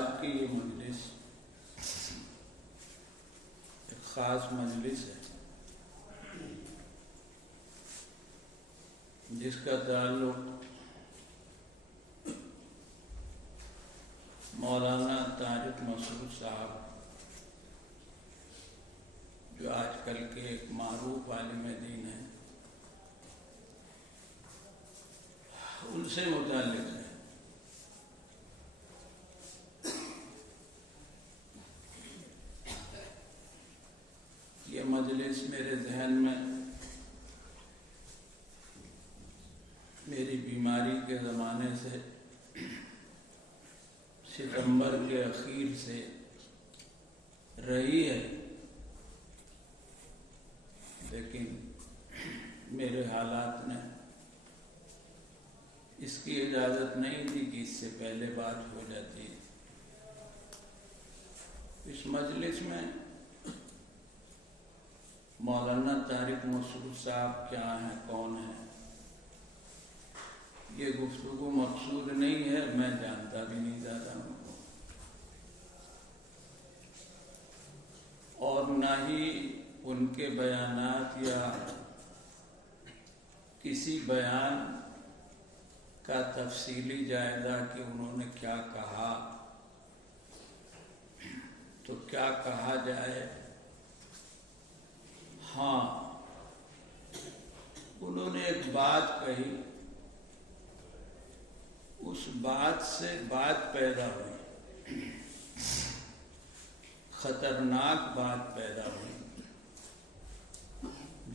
آج کی یہ مجلس ایک خاص مجلس ہے جس کا تعلق مولانا طارق مسعود صاحب جو آج کل کے ایک معروف عالم دین ہیں ان سے متعلق ہے۔ یہ مجلس میرے ذہن میں میری بیماری کے زمانے سے ستمبر کے اخیر سے رہی ہے، لیکن میرے حالات نے اس کی اجازت نہیں دی کہ اس سے پہلے بات ہو جاتی۔ اس مجلس میں مولانا طارق مسعود صاحب کیا ہیں، کون ہیں، یہ گفتگو مقصود نہیں ہے، میں جانتا بھی نہیں زیادہ ان کو، اور نہ ہی ان کے بیانات یا کسی بیان کا تفصیلی جائزہ کہ انہوں نے کیا کہا تو کیا کہا جائے۔ ہاں، انہوں نے ایک بات کہی، اس بات سے بات پیدا ہوئی، خطرناک بات پیدا ہوئی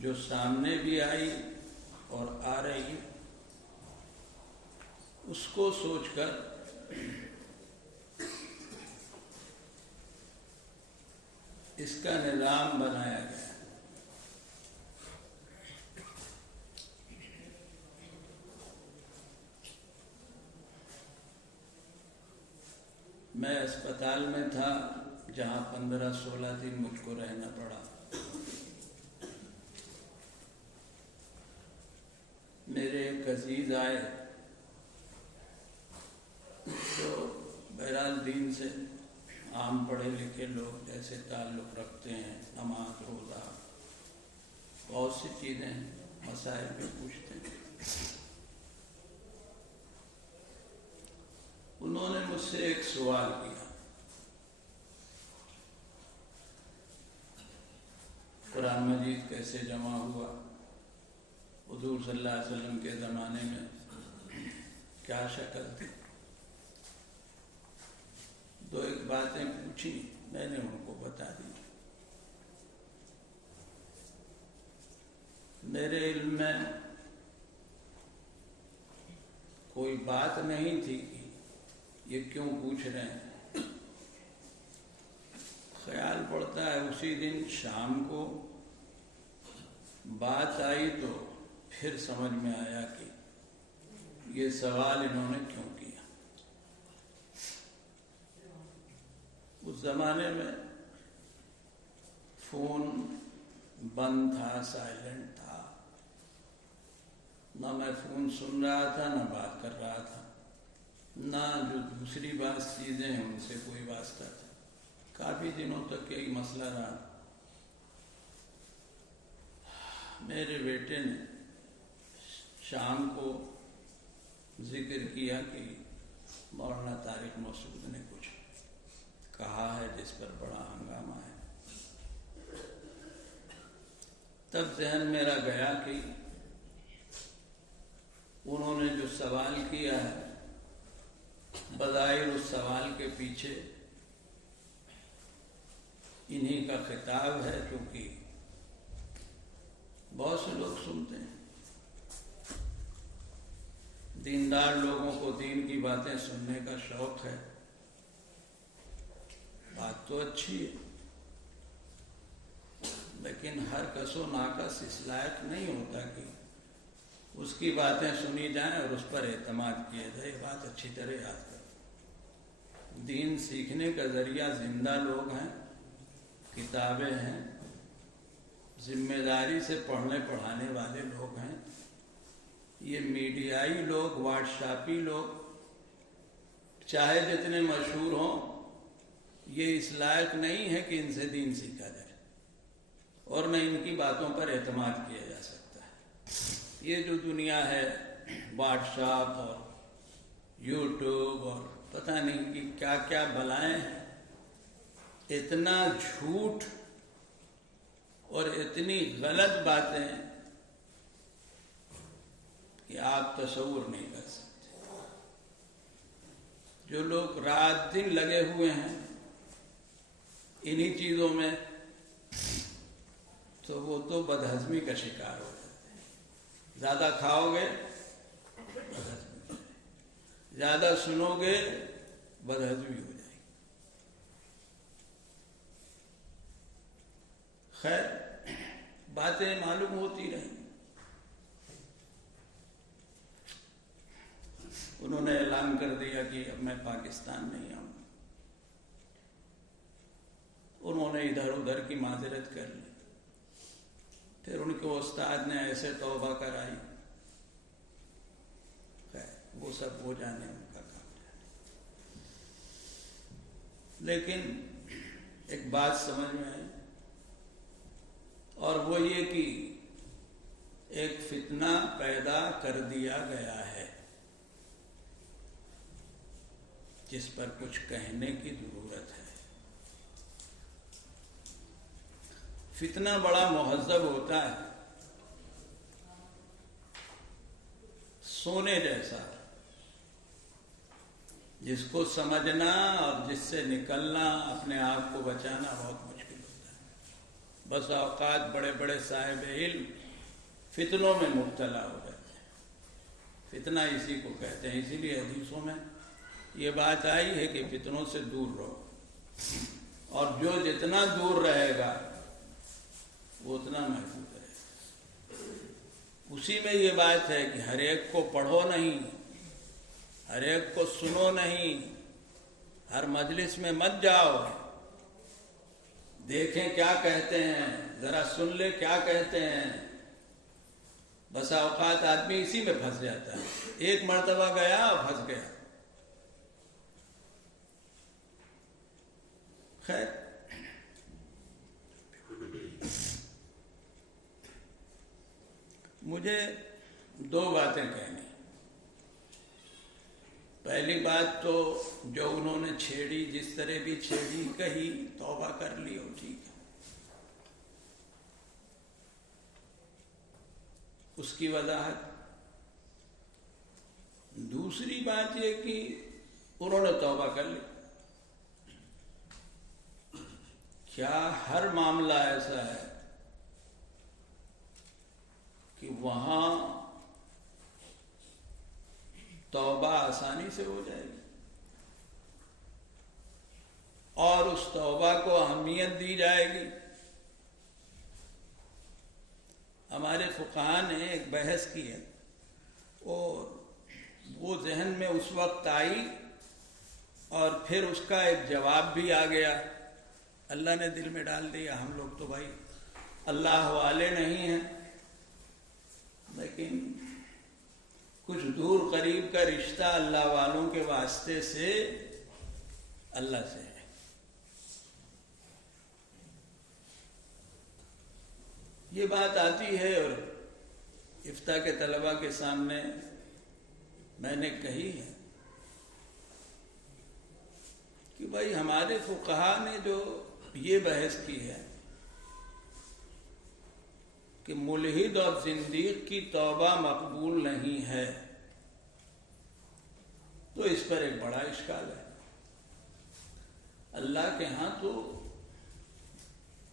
جو سامنے بھی آئی اور آ رہی ہے۔ اس کو سوچ کر اس کا نظام بنایا گیا۔ میں اسپتال میں تھا جہاں 15-16 دن مجھ کو رہنا پڑا۔ میرے ایک عزیز آئے جو بہرحال دین سے عام پڑھے لکھے لوگ جیسے تعلق رکھتے ہیں، نماز روزہ بہت سی چیزیں مسائل پہ پوچھتے ہیں۔ انہوں نے مجھ سے ایک سوال کیا، قرآن مجید کیسے جمع ہوا، حضور صلی اللہ علیہ وسلم کے زمانے میں کیا شکل تھی۔ دو ایک باتیں پوچھی، میں نے ان کو بتا دی۔ میرے علم میں کوئی بات نہیں تھی کہ یہ کیوں پوچھ رہے ہیں۔ خیال پڑتا ہے اسی دن شام کو بات آئی تو پھر سمجھ میں آیا کہ یہ سوال انہوں نے کیوں کیا۔ اس زمانے میں فون بند تھا، سائلنٹ تھا، نہ میں فون سن رہا تھا نہ بات کر رہا تھا، نہ جو دوسری بات چیزیں ہیں ان سے کوئی واسطہ تھا۔ کافی دنوں تک یہی مسئلہ رہا۔ میرے بیٹے نے شام کو ذکر کیا کہ مولانا طارق مسعود نے کچھ کہا ہے جس پر بڑا ہنگامہ ہے۔ تب ذہن میرا گیا کہ انہوں نے جو سوال کیا ہے بظاہر اس سوال کے پیچھے انہی کا خطاب ہے، کیونکہ بہت سے لوگ سنتے ہیں، دیندار لوگوں کو دین کی باتیں سننے کا شوق ہے۔ بات تو اچھی ہے، لیکن ہر کس و ناکس اس لائق نہیں ہوتا کہ اس کی باتیں سنی جائیں اور اس پر اعتماد کیا جائے۔ بات اچھی طرح یاد کریں، دین سیکھنے کا ذریعہ زندہ لوگ ہیں، کتابیں ہیں، ذمہ داری سے پڑھنے پڑھانے والے لوگ ہیں۔ یہ میڈیائی لوگ، واٹس ایپی لوگ چاہے جتنے مشہور ہوں، یہ اس لائق نہیں ہے کہ ان سے دین سیکھا جائے اور نہ ان کی باتوں پر اعتماد کیا جا سکتا ہے۔ یہ جو دنیا ہے، واٹس ایپ اور یوٹیوب اور پتہ نہیں کہ کیا کیا بلائیں ہیں، اتنا جھوٹ اور اتنی غلط باتیں کہ آپ تصور نہیں کر سکتے۔ جو لوگ رات دن لگے ہوئے ہیں انہی چیزوں میں، تو وہ تو بدہضمی کا شکار ہو جاتے ہیں۔ زیادہ کھاؤ گے بدہضمی، زیادہ سنو گے بدہضمی ہو جائے گی۔ خیر، باتیں معلوم ہوتی رہیں۔ انہوں نے اعلان کر دیا کہ اب میں پاکستان نہیں آؤں۔ انہوں نے ادھر ادھر کی معذرت کر لی، پھر ان کے استاد نے ایسے توبہ کرائی۔ خیر، وہ سب وہ جانے، ان کا کام جانے۔ لیکن ایک بات سمجھ میں آئی، اور وہ یہ کہ ایک فتنہ پیدا کر دیا گیا ہے جس پر کچھ کہنے کی ضرورت ہے۔ فتنہ بڑا مہذب ہوتا ہے، سونے جیسا، جس کو سمجھنا اور جس سے نکلنا، اپنے آپ کو بچانا بہت مشکل ہوتا ہے۔ بس اوقات بڑے بڑے صاحب علم فتنوں میں مبتلا ہو جاتے ہیں۔ فتنہ اسی کو کہتے ہیں، اسی لیے حدیثوں میں یہ بات آئی ہے کہ فتنوں سے دور رہو، اور جو جتنا دور رہے گا وہ اتنا محفوظ رہے گا۔ اسی میں یہ بات ہے کہ ہر ایک کو پڑھو نہیں، ہر ایک کو سنو نہیں، ہر مجلس میں مت جاؤ، دیکھیں کیا کہتے ہیں، ذرا سن لے کیا کہتے ہیں۔ بس اوقات آدمی اسی میں پھنس جاتا ہے، ایک مرتبہ گیا اور پھنس گیا۔ خیر، مجھے دو باتیں کہنی۔ پہلی بات تو جو انہوں نے چھیڑی، جس طرح بھی چھیڑی، کہی، توبہ کر لی ہو، ٹھیک ہے، اس کی وضاحت۔ دوسری بات یہ کہ انہوں نے توبہ کر لی، کیا ہر معاملہ ایسا ہے کہ وہاں توبہ آسانی سے ہو جائے گی اور اس توبہ کو اہمیت دی جائے گی؟ ہمارے فقہاء نے ایک بحث کی ہے اور وہ ذہن میں اس وقت آئی اور پھر اس کا ایک جواب بھی آ گیا، اللہ نے دل میں ڈال دیا۔ ہم لوگ تو بھائی اللہ والے نہیں ہیں، لیکن کچھ دور قریب کا رشتہ اللہ والوں کے واسطے سے اللہ سے ہے۔ یہ بات آتی ہے اور افتاء کے طلباء کے سامنے میں نے کہی ہے کہ بھائی ہمارے فقہاء نے جو یہ بحث کی ہے کہ ملحد اور زندیق کی توبہ مقبول نہیں ہے، تو اس پر ایک بڑا اشکال ہے۔ اللہ کے ہاں تو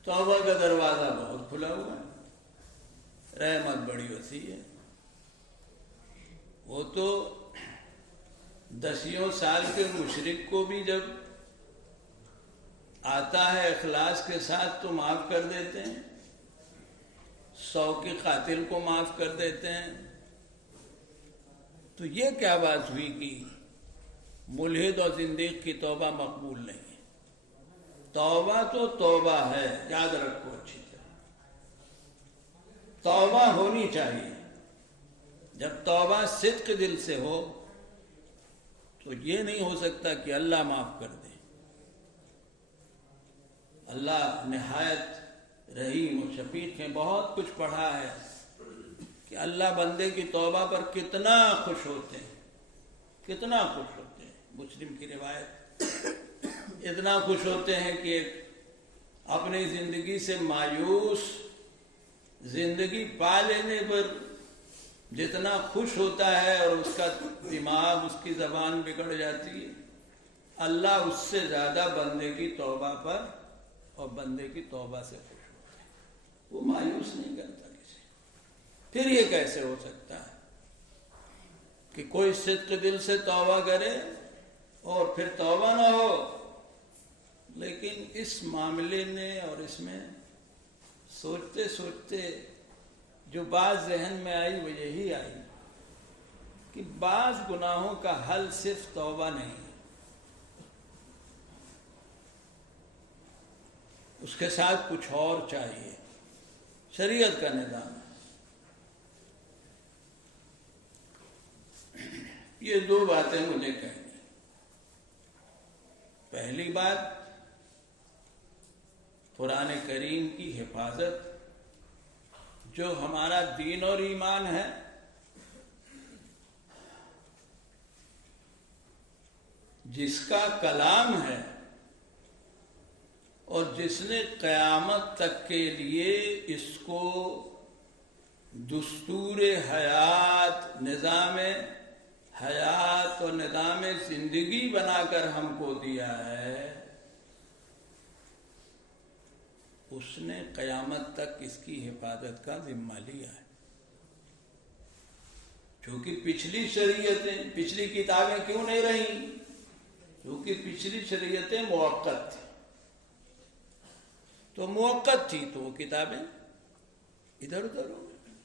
توبہ کا دروازہ بہت کھلا ہوا ہے، رحمت بڑی وسیع ہے۔ وہ تو 10 سال کے مشرک کو بھی جب آتا ہے اخلاص کے ساتھ تو معاف کر دیتے ہیں، 100 کے قاتل کو معاف کر دیتے ہیں۔ تو یہ کیا بات ہوئی کہ ملحد اور زندیق کی توبہ مقبول نہیں ہے؟ توبہ تو توبہ ہے، یاد رکھو اچھی طرح، توبہ ہونی چاہیے۔ جب توبہ صدق دل سے ہو تو یہ نہیں ہو سکتا کہ اللہ معاف کر دے۔ اللہ نہایت رحیم و شفیق ہے. بہت کچھ پڑھا ہے کہ اللہ بندے کی توبہ پر کتنا خوش ہوتے ہیں، کتنا خوش ہوتے ہیں. مسلم کی روایت، اتنا خوش ہوتے ہیں کہ اپنی زندگی سے مایوس زندگی پا لینے پر جتنا خوش ہوتا ہے اور اس کا دماغ، اس کی زبان بگڑ جاتی ہے، اللہ اس سے زیادہ بندے کی توبہ پر اور بندے کی توبہ سے خوش ہوتا ہے. وہ مایوس نہیں کرتا کسی. پھر یہ کیسے ہو سکتا ہے کہ کوئی صدق دل سے توبہ کرے اور پھر توبہ نہ ہو؟ لیکن اس معاملے نے اور اس میں سوچتے سوچتے جو بات ذہن میں آئی وہ یہی آئی کہ بعض گناہوں کا حل صرف توبہ نہیں، اس کے ساتھ کچھ اور چاہیے. شریعت کا نظام ہے. یہ دو باتیں مجھے کہنی. پہلی بات، قرآن کریم کی حفاظت، جو ہمارا دین اور ایمان ہے، جس کا کلام ہے اور جس نے قیامت تک کے لیے اس کو دستور حیات، نظام حیات اور نظام زندگی بنا کر ہم کو دیا ہے، اس نے قیامت تک اس کی حفاظت کا ذمہ لیا ہے. کیونکہ پچھلی شریعتیں، پچھلی کتابیں کیوں نہیں رہیں؟ کیونکہ پچھلی شریعتیں موقت تھیں. تو موقت تھی تو وہ کتابیں ادھر ادھر ہو گئی.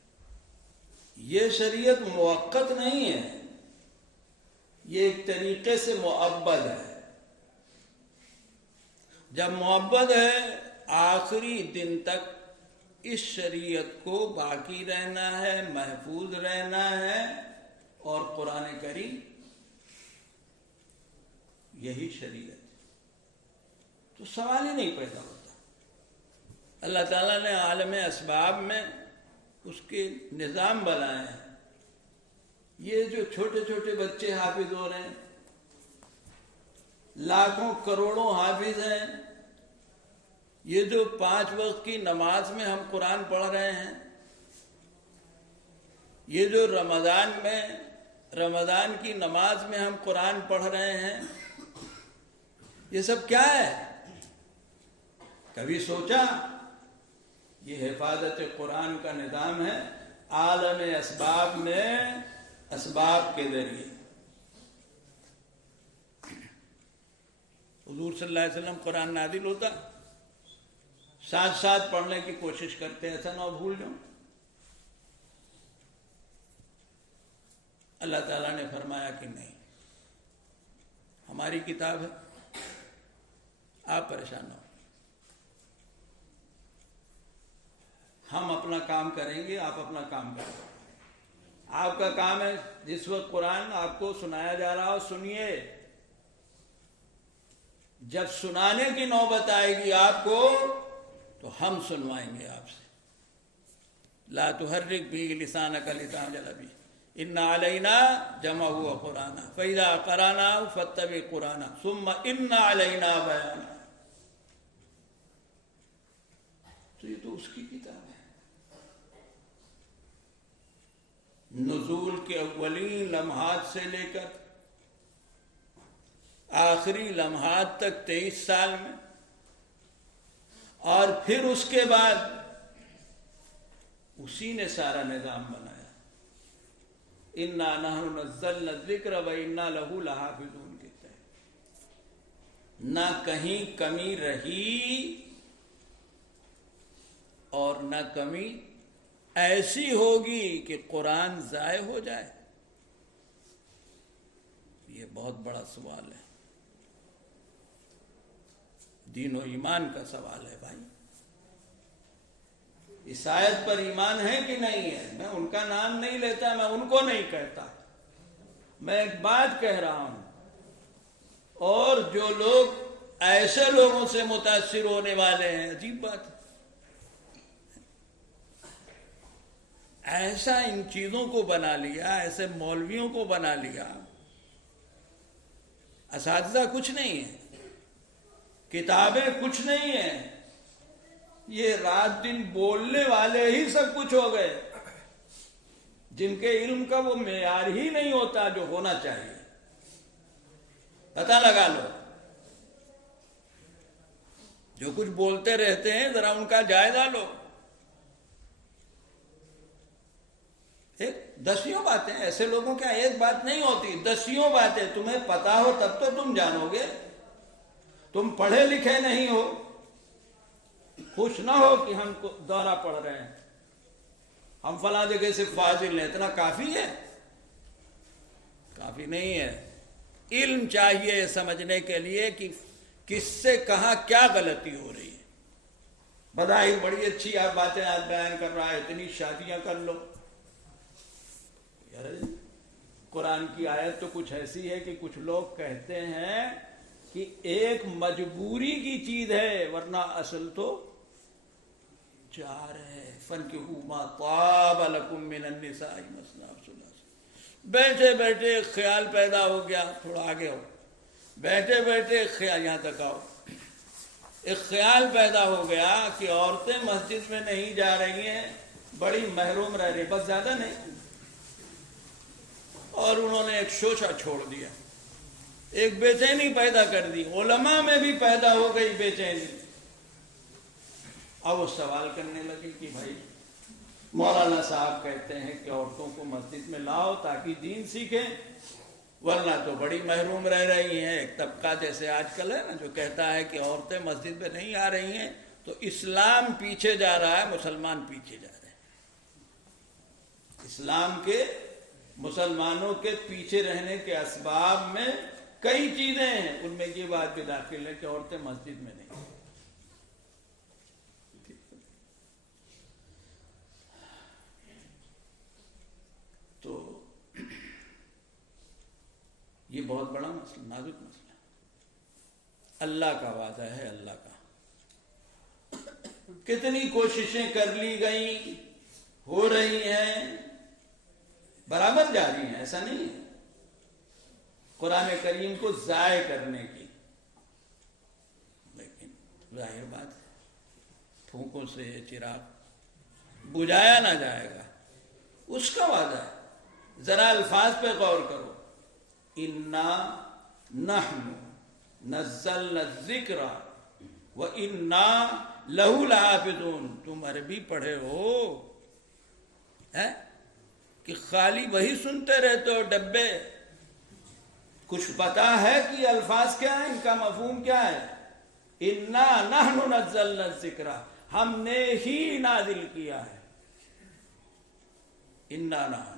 یہ شریعت موقت نہیں ہے، یہ ایک طریقے سے معبد ہے. جب معبد ہے، آخری دن تک اس شریعت کو باقی رہنا ہے، محفوظ رہنا ہے. اور قرآن کریم یہی شریعت ہے. تو سوال ہی نہیں پیدا ہوتا. اللہ تعالیٰ نے عالم اسباب میں اس کے نظام بنائے ہیں. یہ جو چھوٹے چھوٹے بچے حافظ ہو رہے ہیں، لاکھوں کروڑوں حافظ ہیں، یہ جو 5 وقت کی نماز میں ہم قرآن پڑھ رہے ہیں، یہ جو رمضان کی نماز میں ہم قرآن پڑھ رہے ہیں، یہ سب کیا ہے؟ کبھی سوچا؟ یہ حفاظت قرآن کا نظام ہے. عالم اسباب میں اسباب کے ذریعے حضور صلی اللہ علیہ وسلم قرآن نازل ہوتا، ساتھ ساتھ پڑھنے کی کوشش کرتے، ایسا نہ بھول جاؤں. اللہ تعالیٰ نے فرمایا کہ نہیں، ہماری کتاب ہے، آپ پریشان نہ ہو، ہم اپنا کام کریں گے، آپ اپنا کام کریں. آپ کا کام ہے جس وقت قرآن آپ کو سنایا جا رہا ہو سنیے. جب سنانے کی نوبت آئے گی آپ کو تو ہم سنوائیں گے آپ سے. لا تحرک بھی لسانک لتعجل بہ ان علینا جمعہ وقرآنہ فاذا قرأناہ فاتبع قرآنہ ثم ان علینا بیانہ. تو یہ تو اس کی کتاب ہے. نزول کے اولین لمحات سے لے کر آخری لمحات تک 23 سال میں، اور پھر اس کے بعد اسی نے سارا نظام بنایا. انا نحن نزلنا الذکر وانا لہ لحافظون کے تحت نہ کہیں کمی رہی اور نہ کمی ایسی ہوگی کہ قرآن ضائع ہو جائے. یہ بہت بڑا سوال ہے، دین و ایمان کا سوال ہے بھائی. اس آیت پر ایمان ہے کہ نہیں ہے؟ میں ان کا نام نہیں لیتا، میں ان کو نہیں کہتا، میں ایک بات کہہ رہا ہوں. اور جو لوگ ایسے لوگوں سے متاثر ہونے والے ہیں. عجیب بات ہے. ایسا ان چیزوں کو بنا لیا، ایسے مولویوں کو بنا لیا. اساتذہ کچھ نہیں ہے، کتابیں کچھ نہیں ہیں، یہ رات دن بولنے والے ہی سب کچھ ہو گئے، جن کے علم کا وہ معیار ہی نہیں ہوتا جو ہونا چاہیے. پتہ لگا لو. جو کچھ بولتے رہتے ہیں ذرا ان کا جائزہ لو. ایک دسیوں باتیں، ایسے لوگوں کیا ایک بات نہیں ہوتی، دسیوں باتیں تمہیں پتا ہو تب تو تم جانو گے. تم پڑھے لکھے نہیں ہو، خوش نہ ہو کہ ہم دورہ پڑھ رہے ہیں، ہم فلاں جگہ سے فاضل ہیں، اتنا کافی ہے؟ کافی نہیں ہے. علم چاہیے سمجھنے کے لیے کہ کس سے کہاں کیا غلطی ہو رہی ہے. بظاہر بڑی اچھی آپ باتیں آج بیان کر رہا ہے، اتنی شادیاں کر لو. یار قرآن کی آیت تو کچھ ایسی ہے کہ کچھ لوگ کہتے ہیں کہ ایک مجبوری کی چیز ہے، ورنہ اصل تو چار ہے. فَانْكِحُوا مَا طَابَ لَكُم مِّنَ النِّسَاءِ مَثْنَىٰ وَثُلَاثَ. بیٹھے بیٹھے خیال پیدا ہو گیا، تھوڑا آگے ہو، بیٹھے بیٹھے خیال، یہاں تک آؤ، ایک خیال پیدا ہو گیا کہ عورتیں مسجد میں نہیں جا رہی ہیں، بڑی محروم رہ رہی، بس زیادہ نہیں. اور انہوں نے ایک شوشہ چھوڑ دیا، ایک بے چینی پیدا کر دی. علماء میں بھی پیدا ہو گئی بے چینی. اب وہ سوال کرنے لگے کہ بھائی مولانا صاحب کہتے ہیں کہ عورتوں کو مسجد میں لاؤ تاکہ دین سیکھیں، ورنہ تو بڑی محروم رہ رہی ہیں. ایک طبقہ جیسے آج کل ہے نا جو کہتا ہے کہ عورتیں مسجد میں نہیں آ رہی ہیں تو اسلام پیچھے جا رہا ہے، مسلمان پیچھے جا رہے ہیں. اسلام کے، مسلمانوں کے پیچھے رہنے کے اسباب میں کئی چیزیں ہیں، ان میں یہ بات بھی داخل ہے کہ عورتیں مسجد میں نہیں. تو یہ بہت بڑا مسئلہ، نازک مسئلہ. اللہ کا وعدہ ہے، اللہ کا. کتنی کوششیں کر لی گئیں، ہو رہی ہیں، برابر جاری ہیں، ایسا نہیں ہے. قرآن کریم کو ضائع کرنے کی، لیکن ظاہر بات ہے پھونکوں سے یہ چراغ بجھایا نہ جائے گا. اس کا وعدہ ہے. ذرا الفاظ پہ غور کرو. اِنَّا نَحْنُ نَزَّلْنَا الذِّكْرَ وَإِنَّا لَهُ لَحَافِظُونَ. تم عربی پڑھے ہو کہ خالی وہی سنتے رہتے ہو ڈبے؟ کچھ پتا ہے کہ الفاظ کیا ہیں، ان کا مفہوم کیا ہے؟ اِنَّا نَحْنُ نَزَّلْنَا الذِّكْرَ، ہم نے ہی نازل کیا ہے. اِنَّا نَحْنُ،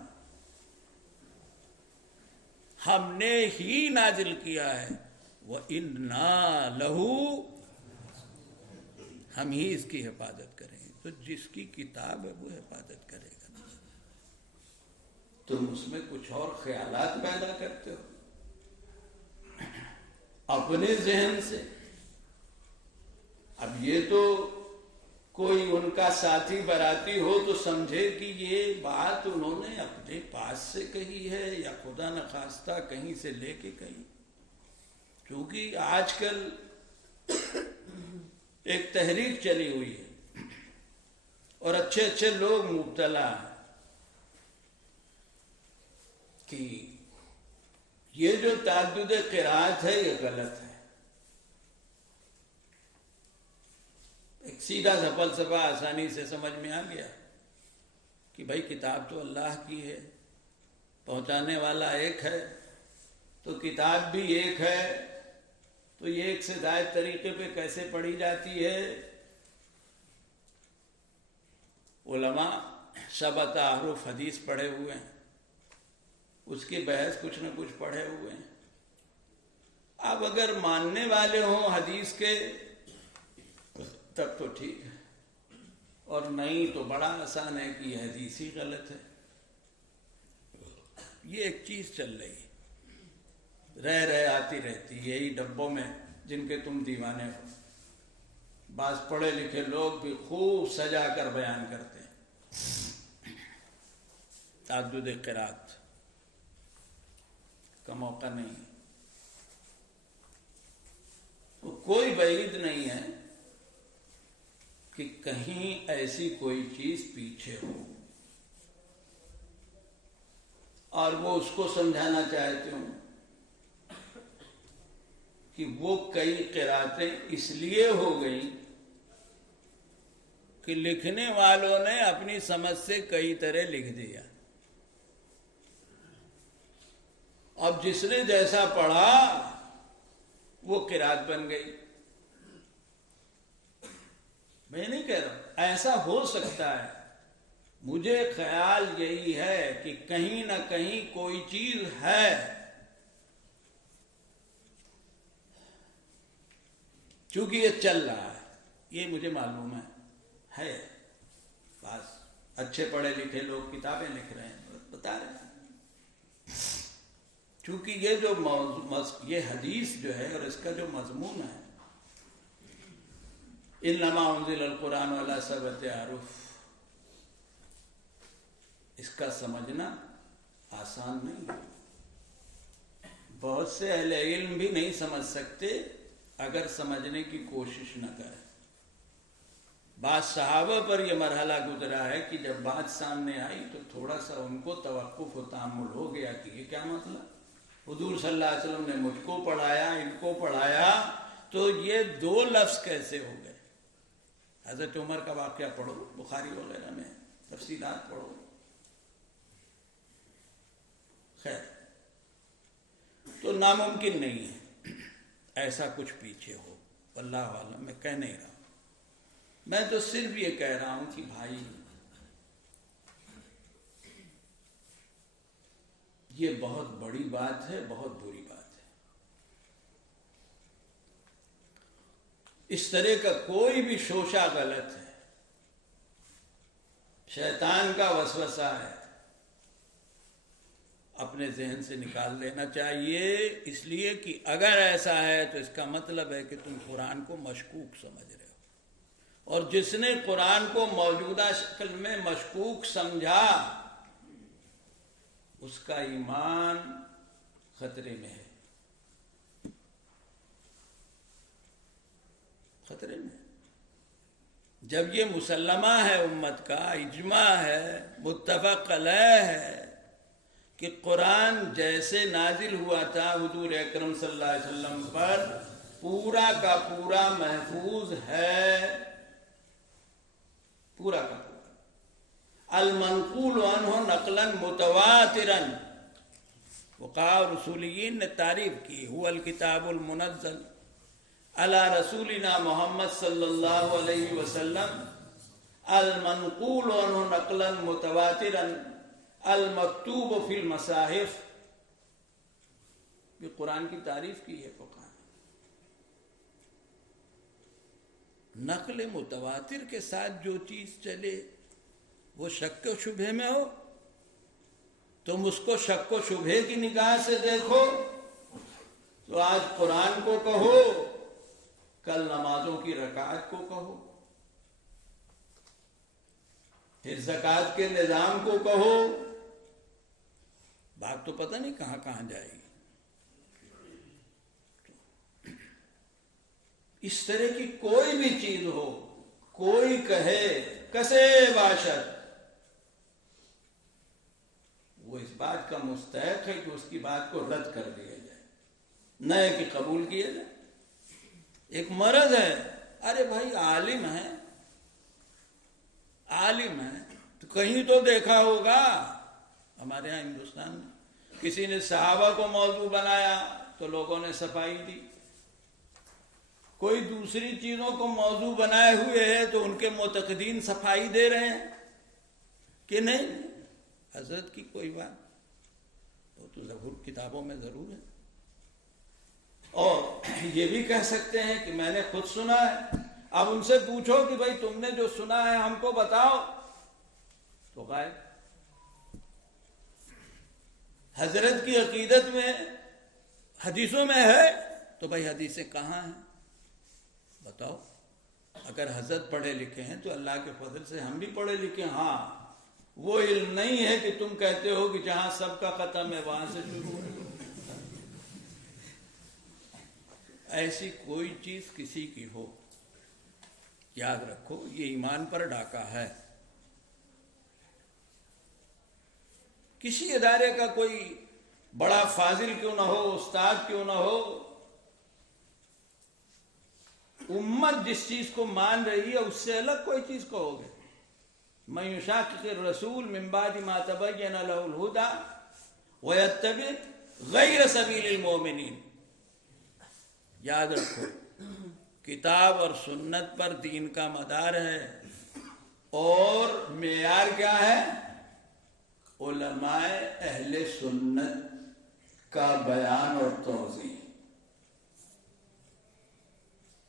ہم نے ہی نازل کیا ہے. وَإِنَّا لَهُ، ہم ہی اس کی حفاظت کریں گے. تو جس کی کتاب ہے وہ حفاظت کرے گا. تم اس میں کچھ اور خیالات پیدا کرتے ہو اپنے ذہن سے. اب یہ تو کوئی ان کا ساتھی براتی ہو تو سمجھے کہ یہ بات انہوں نے اپنے پاس سے کہی ہے یا خدا نخواستہ کہیں سے لے کے کہی. کیونکہ آج کل ایک تحریک چلی ہوئی ہے اور اچھے اچھے لوگ مبتلا ہیں کہ یہ جو تعدد قرات ہے یہ غلط ہے. ایک سیدھا سا فلسفہ آسانی سے سمجھ میں آ گیا کہ بھائی کتاب تو اللہ کی ہے، پہنچانے والا ایک ہے، تو کتاب بھی ایک ہے، تو یہ ایک سے زائد طریقے پہ کیسے پڑھی جاتی ہے؟ علماء سبع احرف حدیث پڑھے ہوئے ہیں، اس کی بحث کچھ نہ کچھ پڑھے ہوئے ہیں. اب اگر ماننے والے ہوں حدیث کے تب تو ٹھیک ہے، اور نہیں تو بڑا آسان ہے کہ یہ حدیث ہی غلط ہے. یہ ایک چیز چل رہی ہے، رہ آتی رہتی. یہی ڈبوں میں جن کے تم دیوانے ہو. بعض پڑھے لکھے لوگ بھی خوب سجا کر بیان کرتے ہیں. تعدد قرات کا موقع نہیں ہے. تو کوئی بعید نہیں ہے کہ کہیں ایسی کوئی چیز پیچھے ہو اور وہ اس کو سمجھانا چاہتے ہوں کہ وہ کئی قراتیں اس لیے ہو گئیں کہ لکھنے والوں نے اپنی سمجھ سے کئی طرح لکھ دیا. اب جس نے جیسا پڑھا وہ قرات بن گئی. میں نہیں کہہ رہا ایسا ہو سکتا ہے. مجھے خیال یہی ہے کہ کہیں نہ کہیں کوئی چیز ہے چونکہ یہ چل رہا ہے. یہ مجھے معلوم ہے. بس اچھے پڑھے لکھے لوگ کتابیں لکھ رہے ہیں, بتا رہے ہیں. چونکہ یہ جو یہ حدیث جو ہے اور اس کا جو مضمون ہے, انما انزل القرآن علی سبعۃ احرف, اس کا سمجھنا آسان نہیں ہے. بہت سے اہل علم بھی نہیں سمجھ سکتے اگر سمجھنے کی کوشش نہ کریں. بعض صحابہ پر یہ مرحلہ گزرا ہے کہ جب بات سامنے آئی تو تھوڑا سا ان کو توقف و تأمل ہو گیا کہ یہ کیا مطلب. حضور صلی اللہ علیہ وسلم نے مجھ کو پڑھایا, ان کو پڑھایا, تو یہ دو لفظ کیسے ہو گئے. حضرت عمر کا واقعہ پڑھو, بخاری وغیرہ میں تفصیلات پڑھو. خیر, تو ناممکن نہیں ہے ایسا کچھ پیچھے ہو. اللہ عالم, میں کہہ نہیں رہا. میں تو صرف یہ کہہ رہا ہوں کہ بھائی یہ بہت بڑی بات ہے, بہت بری بات ہے. اس طرح کا کوئی بھی شوشہ غلط ہے, شیطان کا وسوسہ ہے, اپنے ذہن سے نکال دینا چاہیے. اس لیے کہ اگر ایسا ہے تو اس کا مطلب ہے کہ تم قرآن کو مشکوک سمجھ رہے ہو, اور جس نے قرآن کو موجودہ شکل میں مشکوک سمجھا اس کا ایمان خطرے میں ہے. خطرے میں. جب یہ مسلمہ ہے, امت کا اجماع ہے, متفق علیہ ہے کہ قرآن جیسے نازل ہوا تھا حضور اکرم صلی اللہ علیہ وسلم پر پورا کا پورا محفوظ ہے, پورا کا پورا. المنقول عنہ نقلا متواترا, وقاع رسولیین نے تعریف کی, هو الکتاب المنزل علی رسولنا محمد صلی اللہ علیہ وسلم, المنقول عنہ نقلا متواترا المکتوب فی المصاحف. یہ قرآن کی تعریف کی ہے فقہ. نقل متواتر کے ساتھ جو چیز چلے وہ شک و شبہ میں ہو, تم اس کو شک و شبہ کی نگاہ سے دیکھو. تو آج قرآن کو کہو, کل نمازوں کی رکعت کو کہو, پھر زکوٰۃ کے نظام کو کہو. بات تو پتہ نہیں کہاں کہاں جائے گی. اس طرح کی کوئی بھی چیز ہو, کوئی کہے کسے باشد, وہ اس بات کا مستحق ہے کہ اس کی بات کو رد کر دیا جائے, نہ کہ قبول کیا جائے. ایک مرض ہے, ارے بھائی عالم ہے, عالم ہے تو کہیں تو دیکھا ہوگا. ہمارے یہاں ہندوستان میں کسی نے صحابہ کو موضوع بنایا تو لوگوں نے صفائی دی, کوئی دوسری چیزوں کو موضوع بنائے ہوئے ہے تو ان کے معتقدین صفائی دے رہے ہیں کہ نہیں. حضرت کی کوئی بات وہ تو ضرور کتابوں میں ضرور ہے. اور یہ بھی کہہ سکتے ہیں کہ میں نے خود سنا ہے. اب ان سے پوچھو کہ بھائی تم نے جو سنا ہے ہم کو بتاؤ, تو غائب. حضرت کی عقیدت میں حدیثوں میں ہے تو بھائی حدیثیں کہاں ہیں بتاؤ؟ اگر حضرت پڑھے لکھے ہیں تو اللہ کے فضل سے ہم بھی پڑھے لکھے ہیں. ہاں وہ علم نہیں ہے کہ تم کہتے ہو کہ جہاں سب کا ختم ہے وہاں سے شروع ہے. ایسی کوئی چیز کسی کی ہو، یاد رکھو یہ ایمان پر ڈاکہ ہے. کسی ادارے کا کوئی بڑا فاضل کیوں نہ ہو، استاد کیوں نہ ہو، امت جس چیز کو مان رہی ہے اس سے الگ کوئی چیز کہو گے. من یشاقق الرسول من بعد ما تبین له الهدى ویتبع غیر سبیل المؤمنین. یاد رکھو کتاب اور سنت پر دین کا مدار ہے، اور معیار کیا ہے؟ علماء اہل سنت کا بیان اور توضیح،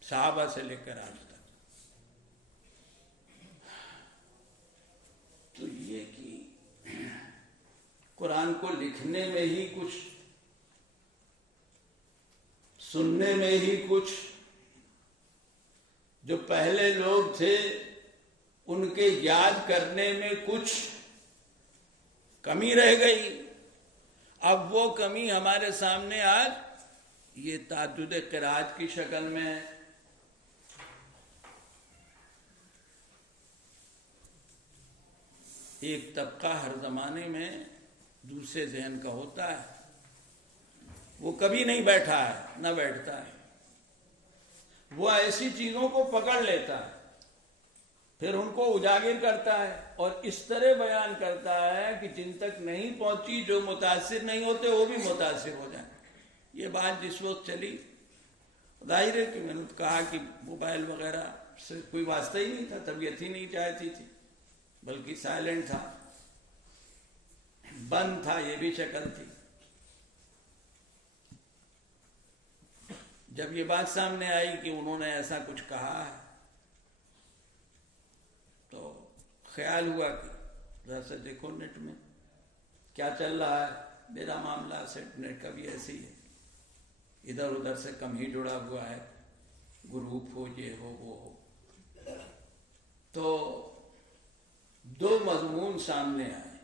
صحابہ سے لے کر آج تک. تو یہ کہ قرآن کو لکھنے میں ہی کچھ، سننے میں ہی کچھ، جو پہلے لوگ تھے ان کے یاد کرنے میں کچھ کمی رہ گئی. اب وہ کمی ہمارے سامنے آج یہ تعدد قرات کی شکل میں ہے. ایک طبقہ ہر زمانے میں دوسرے ذہن کا ہوتا ہے، وہ کبھی نہیں بیٹھا ہے نہ بیٹھتا ہے. وہ ایسی چیزوں کو پکڑ لیتا ہے، پھر ان کو اجاگر کرتا ہے اور اس طرح بیان کرتا ہے کہ جن تک نہیں پہنچی، جو متاثر نہیں ہوتے وہ بھی متاثر ہو جائیں. یہ بات جس وقت چلی، ظاہر ہے کہ میں نے کہا کہ موبائل وغیرہ سے کوئی واسطہ ہی نہیں تھا، طبیعت ہی نہیں چاہتی تھی، بلکہ سائلنٹ تھا، بند تھا، یہ بھی شکل تھی. جب یہ بات سامنے آئی کہ انہوں نے ایسا کچھ کہا ہے تو خیال ہوا کہ ذرا سا دیکھو نیٹ میں کیا چل رہا ہے. میرا معاملہ سیٹ نیٹ کا بھی ایسے ہی ہے، ادھر ادھر سے کم ہی جڑا ہوا ہے، گروپ ہو، یہ ہو، وہ ہو. تو دو مضمون سامنے آئے،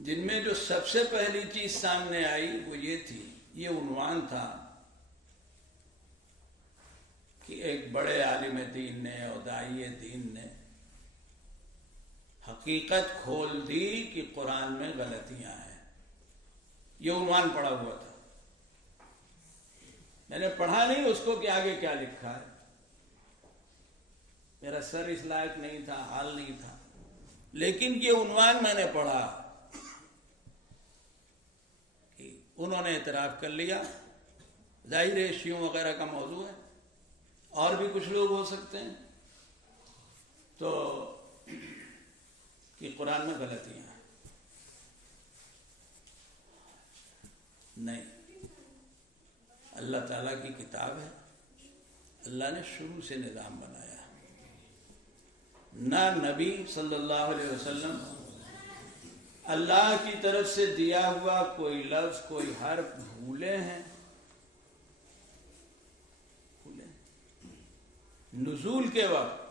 جن میں جو سب سے پہلی چیز سامنے آئی وہ یہ تھی، یہ عنوان تھا کہ ایک بڑے عالم دین نے اور داعی دین نے حقیقت کھول دی کہ قرآن میں غلطیاں ہیں. یہ عنوان پڑا ہوا تھا. میں نے پڑھا نہیں اس کو کہ آگے کیا لکھا ہے، میرا سر اس لائق نہیں تھا، حال نہیں تھا، لیکن یہ عنوان میں نے پڑھا کہ انہوں نے اعتراف کر لیا. ظاہر ہے شیعوں وغیرہ کا موضوع ہے، اور بھی کچھ لوگ ہو سکتے ہیں، تو کہ قرآن میں غلطیاں ہیں. نہیں، اللہ تعالیٰ کی کتاب ہے، اللہ نے شروع سے نظام بنایا. نہ نبی صلی اللہ علیہ وسلم اللہ کی طرف سے دیا ہوا کوئی لفظ، کوئی حرف بھولے ہیں. نزول کے وقت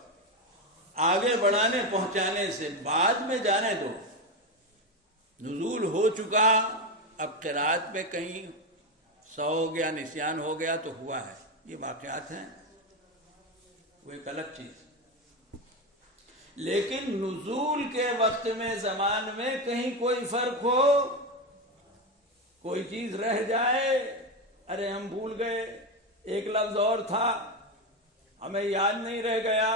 آگے بڑھانے پہنچانے سے بعد میں جانے دو. نزول ہو چکا، اب قرات میں کہیں سو ہو گیا، نسیان ہو گیا تو ہوا ہے، یہ واقعات ہیں، وہ ایک الگ چیز. لیکن نزول کے وقت میں، زمان میں کہیں کوئی فرق ہو، کوئی چیز رہ جائے، ارے ہم بھول گئے، ایک لفظ اور تھا ہمیں یاد نہیں رہ گیا.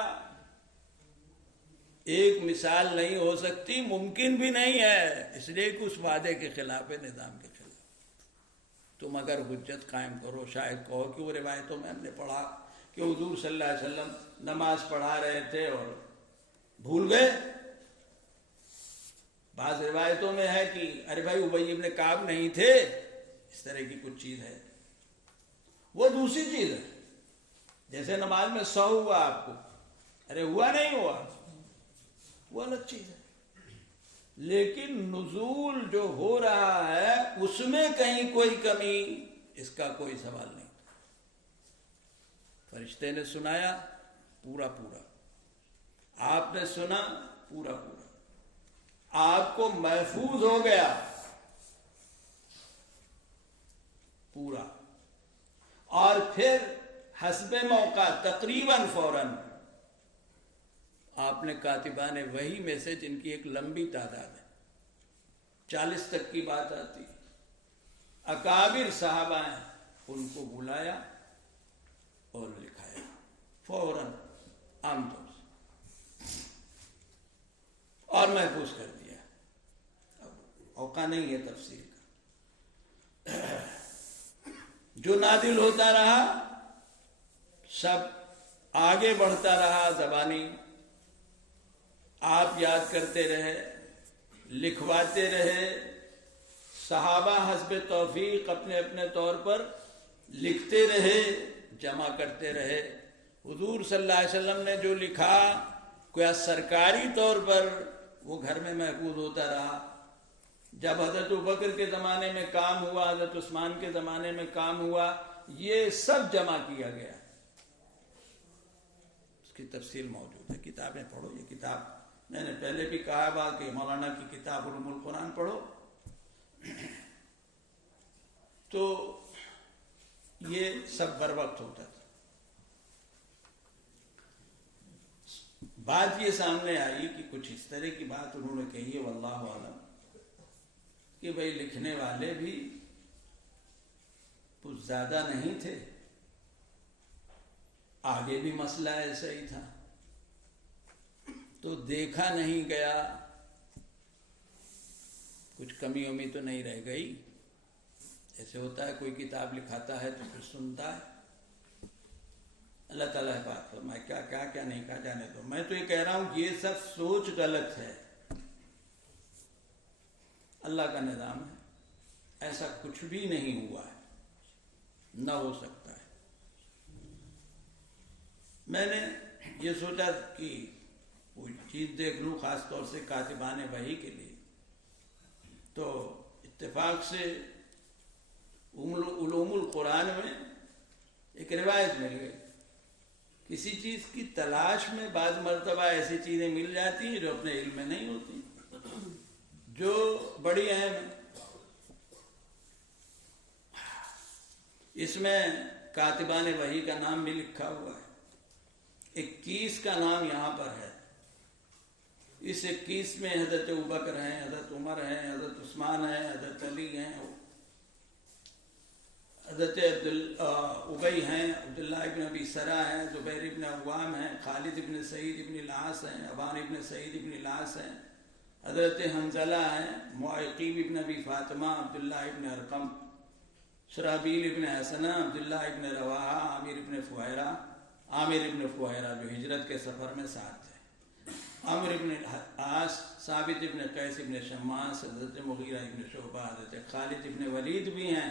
ایک مثال نہیں ہو سکتی، ممکن بھی نہیں ہے، اس لیے کہ اس وعدے کے خلاف ہے، نظام کے خلاف. تم اگر حجت قائم کرو، شاید کہو کہ وہ روایتوں میں ہم نے پڑھا کہ حضور صلی اللہ علیہ وسلم نماز پڑھا رہے تھے اور بھول گئے. بعض روایتوں میں ہے کہ ارے بھائی ابی ابن کعب نہیں تھے، اس طرح کی کچھ چیز ہے، وہ دوسری چیز ہے. جیسے نماز میں سو ہوا آپ کو، ارے ہوا نہیں ہوا، وہ الگ چیز ہے. لیکن نزول جو ہو رہا ہے اس میں کہیں کوئی کمی اس کا کوئی سوال نہیں تھا۔ فرشتے نے سنایا پورا پورا، آپ نے سنا پورا پورا، آپ کو محفوظ ہو گیا پورا، اور پھر حسب موقع تقریباً فوراً آپ نے کاتبان وحی میں سے، جن کی ایک لمبی تعداد ہے، 40 تک کی بات آتی، اکابر صحابہ ہیں، ان کو بلایا اور لکھایا فوراً عام طور سے، اور محفوظ کر دیا۔ اب اوقا نہیں ہے تفسیر کا، جو نازل ہوتا رہا سب آگے بڑھتا رہا، زبانی آپ یاد کرتے رہے، لکھواتے رہے، صحابہ حسب توفیق اپنے اپنے طور پر لکھتے رہے، جمع کرتے رہے۔ حضور صلی اللہ علیہ وسلم نے جو لکھا کوئی سرکاری طور پر وہ گھر میں محفوظ ہوتا رہا۔ جب حضرت ابوبکر کے زمانے میں کام ہوا، حضرت عثمان کے زمانے میں کام ہوا، یہ سب جمع کیا گیا، اس کی تفصیل موجود ہے، کتابیں پڑھو۔ یہ کتاب میں نے پہلے بھی کہا با کہ مولانا کی کتاب علوم القرآن پڑھو، تو یہ سب بر وقت ہوتا تھا۔ بات یہ سامنے آئی کہ کچھ اس طرح کی بات انہوں نے کہی ہے، واللہ عالم، کہ بھئی لکھنے والے بھی کچھ زیادہ نہیں تھے، آگے بھی مسئلہ ایسا ہی تھا، تو دیکھا نہیں گیا، کچھ کمی ومی تو نہیں رہ گئی۔ ایسے ہوتا ہے کوئی کتاب لکھاتا ہے تو پھر سنتا ہے، اللہ تعالیٰ بات فرمائے کیا کیا کیا نہیں کہا جانے دو۔ میں تو یہ کہہ رہا ہوں یہ سب سوچ غلط ہے، اللہ کا نظام ہے، ایسا کچھ بھی نہیں ہوا ہے، نہ ہو سکتا ہے۔ میں نے یہ سوچا کہ کوئی چیز دیکھ لوں، خاص طور سے کاتبان وحی کے لیے، تو اتفاق سے علوم القرآن میں ایک روایت مل گئی۔ کسی چیز کی تلاش میں بعض مرتبہ ایسی چیزیں مل جاتی ہیں جو اپنے علم میں نہیں ہوتی، جو بڑی اہم ہے۔ اس میں کاتبان وحی کا نام بھی لکھا ہوا ہے، 21 کا نام یہاں پر ہے۔ اس 21 میں حضرت ابوبکر ہیں، حضرت عمر ہیں، حضرت عثمان ہیں، حضرت علی ہیں، حضرت ابی ہیں، عبداللہ ابن ابی سرا ہیں، زبیر ابن عوام ہیں، خالد ابن سعید ابن العاص ہیں، ابان ابن سعید ابن العاص ہیں، حضرت حنظلہ ہیں، معقیب ابن ابی فاطمہ، عبداللہ ابن ارقم، شرابیل ابن حسنہ، عبداللہ ابن رواحہ، عامر ابن فہیرہ جو ہجرت کے سفر میں ساتھ تھے، عمر ابن عاص، ثابت ابن قیس ابن شماس، حضرت مغیرہ ابن شعبہ، حضرت خالد ابن ولید بھی ہیں،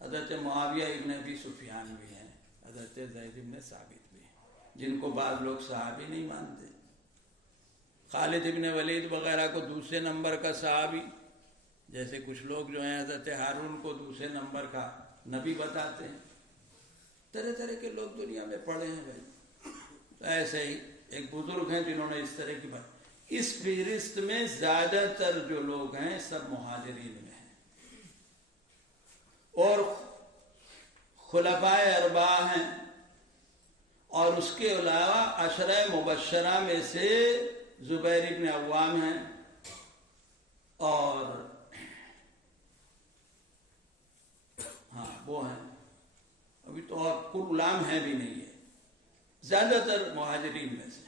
حضرت معاویہ ابن ابی سفیان بھی ہیں، حضرت زید ابن ثابت بھی ہیں، جن کو بعض لوگ صحابی نہیں مانتے۔ خالد ابن ولید وغیرہ کو دوسرے نمبر کا صحابی، جیسے کچھ لوگ جو ہیں حضرت ہارون کو دوسرے نمبر کا نبی بتاتے ہیں۔ طرح طرح کے لوگ دنیا میں پڑے ہیں بھائی، تو ایسے ہی ایک بزرگ ہیں جنہوں نے اس طرح کی بات۔ اس فہرست میں زیادہ تر جو لوگ ہیں سب مہاجرین میں ہیں، اور خلفائے اربعہ ہیں، اور اس کے علاوہ عشرہ مبشرہ میں سے زبیر ابن عوام ہیں، اور ہاں وہ ہیں، ابھی تو اور کل غلام ہیں بھی نہیں ہے، زیادہ تر مہاجرین میں سے۔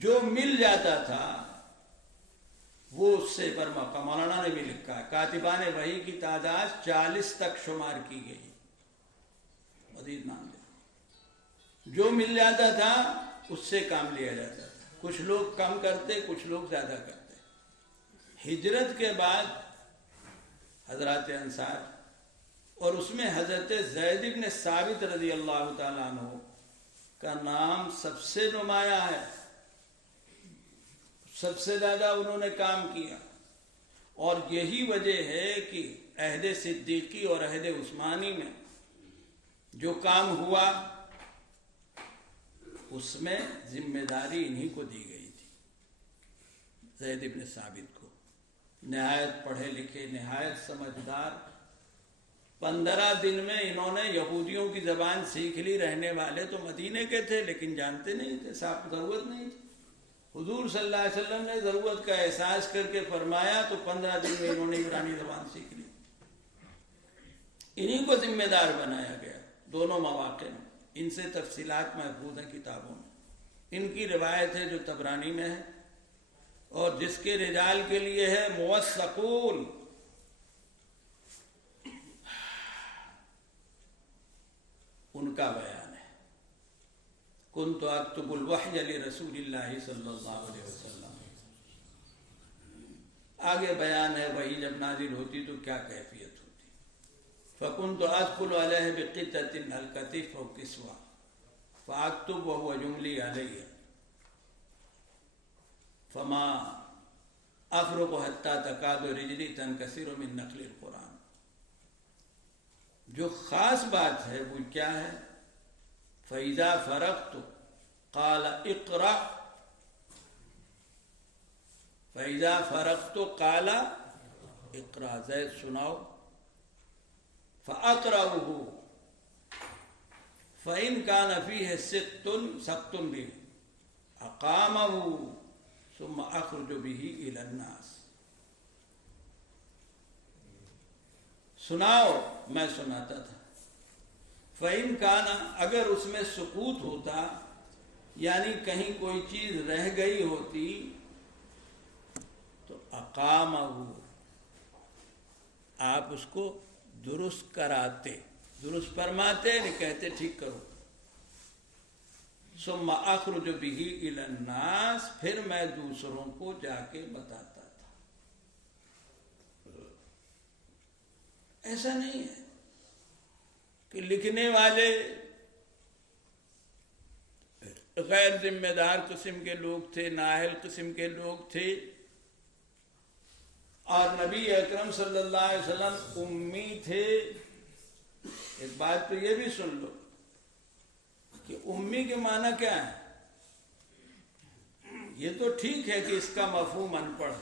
جو مل جاتا تھا وہ اس سے پر موقع، مولانا نے بھی لکھا ہے، کاتبان وحی کی تعداد 40 تک شمار کی گئی، مزید نام دے، جو مل جاتا تھا اس سے کام لیا جاتا تھا، کچھ لوگ کم کرتے، کچھ لوگ زیادہ کرتے۔ ہجرت کے بعد حضرات انصار، اور اس میں حضرت زید بن ثابت رضی اللہ تعالیٰ عنہ کا نام سب سے نمایاں ہے، سب سے زیادہ انہوں نے کام کیا، اور یہی وجہ ہے کہ عہد صدیقی اور عہد عثمانی میں جو کام ہوا اس میں ذمہ داری انہی کو دی گئی تھی، زید ابن ثابت کو، نہایت پڑھے لکھے، نہایت سمجھدار۔ 15 دن میں انہوں نے یہودیوں کی زبان سیکھ لی۔ رہنے والے تو مدینے کے تھے لیکن جانتے نہیں تھے، صاحب ضرورت نہیں تھی۔ حضور صلی اللہ علیہ وسلم نے ضرورت کا احساس کر کے فرمایا تو 15 دن میں انہوں نے عبرانی زبان سیکھ لی۔ انہی کو ذمہ دار بنایا گیا دونوں مواقع میں۔ ان سے تفصیلات محفوظ ہیں کتابوں میں۔ ان کی روایت ہے جو طبرانی میں ہے، اور جس کے رجال کے لیے ہے موثقون، ان کا بیان ہے۔ کنت اکتب الوحی لرسول اللہ صلی اللہ علیہ وسلم۔ آگے بیان ہے وحی جب نازل ہوتی تو کیا کیفیت ہوتی۔ فکنت ادخل علیہ بقطعۃ الکتف او کسوہ فاکتب وهو یملی علیہ فما افرق حتی تکاد رجلی تنکسر من نقل القرآن۔ جو خاص بات ہے وہ کیا ہے؟ فَإِذَا فَرَغْتُ قَالَ اقْرَأْ، فَإِذَا فَرَغْتُ قَالَ اقْرَأْ، زید سناؤ، فَأَقْرَأُهُ فَإِنْ كَانَ فِيهِ سَقْطٌ بِهِ أَقَامَهُ ثُمَّ أَخْرُجُ بِهِ إِلَى النَّاسِ۔ سناؤ، میں سناتا تھا۔ فَإِنْ كَانَ، اگر اس میں سقوط ہوتا، یعنی کہیں کوئی چیز رہ گئی ہوتی تو أَقَامَهُ، آپ اس کو درست کراتے، درست فرماتے، نہیں کہتے ٹھیک کرو۔ ثُمَّ أَخْرُجُ بِهِ إِلَى النَّاسِ، پھر میں دوسروں کو جا کے بتاتا تھا۔ ایسا نہیں ہے کہ لکھنے والے غیر ذمہ دار قسم کے لوگ تھے، نااہل قسم کے لوگ تھے، اور نبی اکرم صلی اللہ علیہ وسلم امی تھے۔ ایک بات تو یہ بھی سن لو کہ امی کے معنی کیا ہے؟ یہ تو ٹھیک ہے کہ اس کا مفہوم ان پڑھ،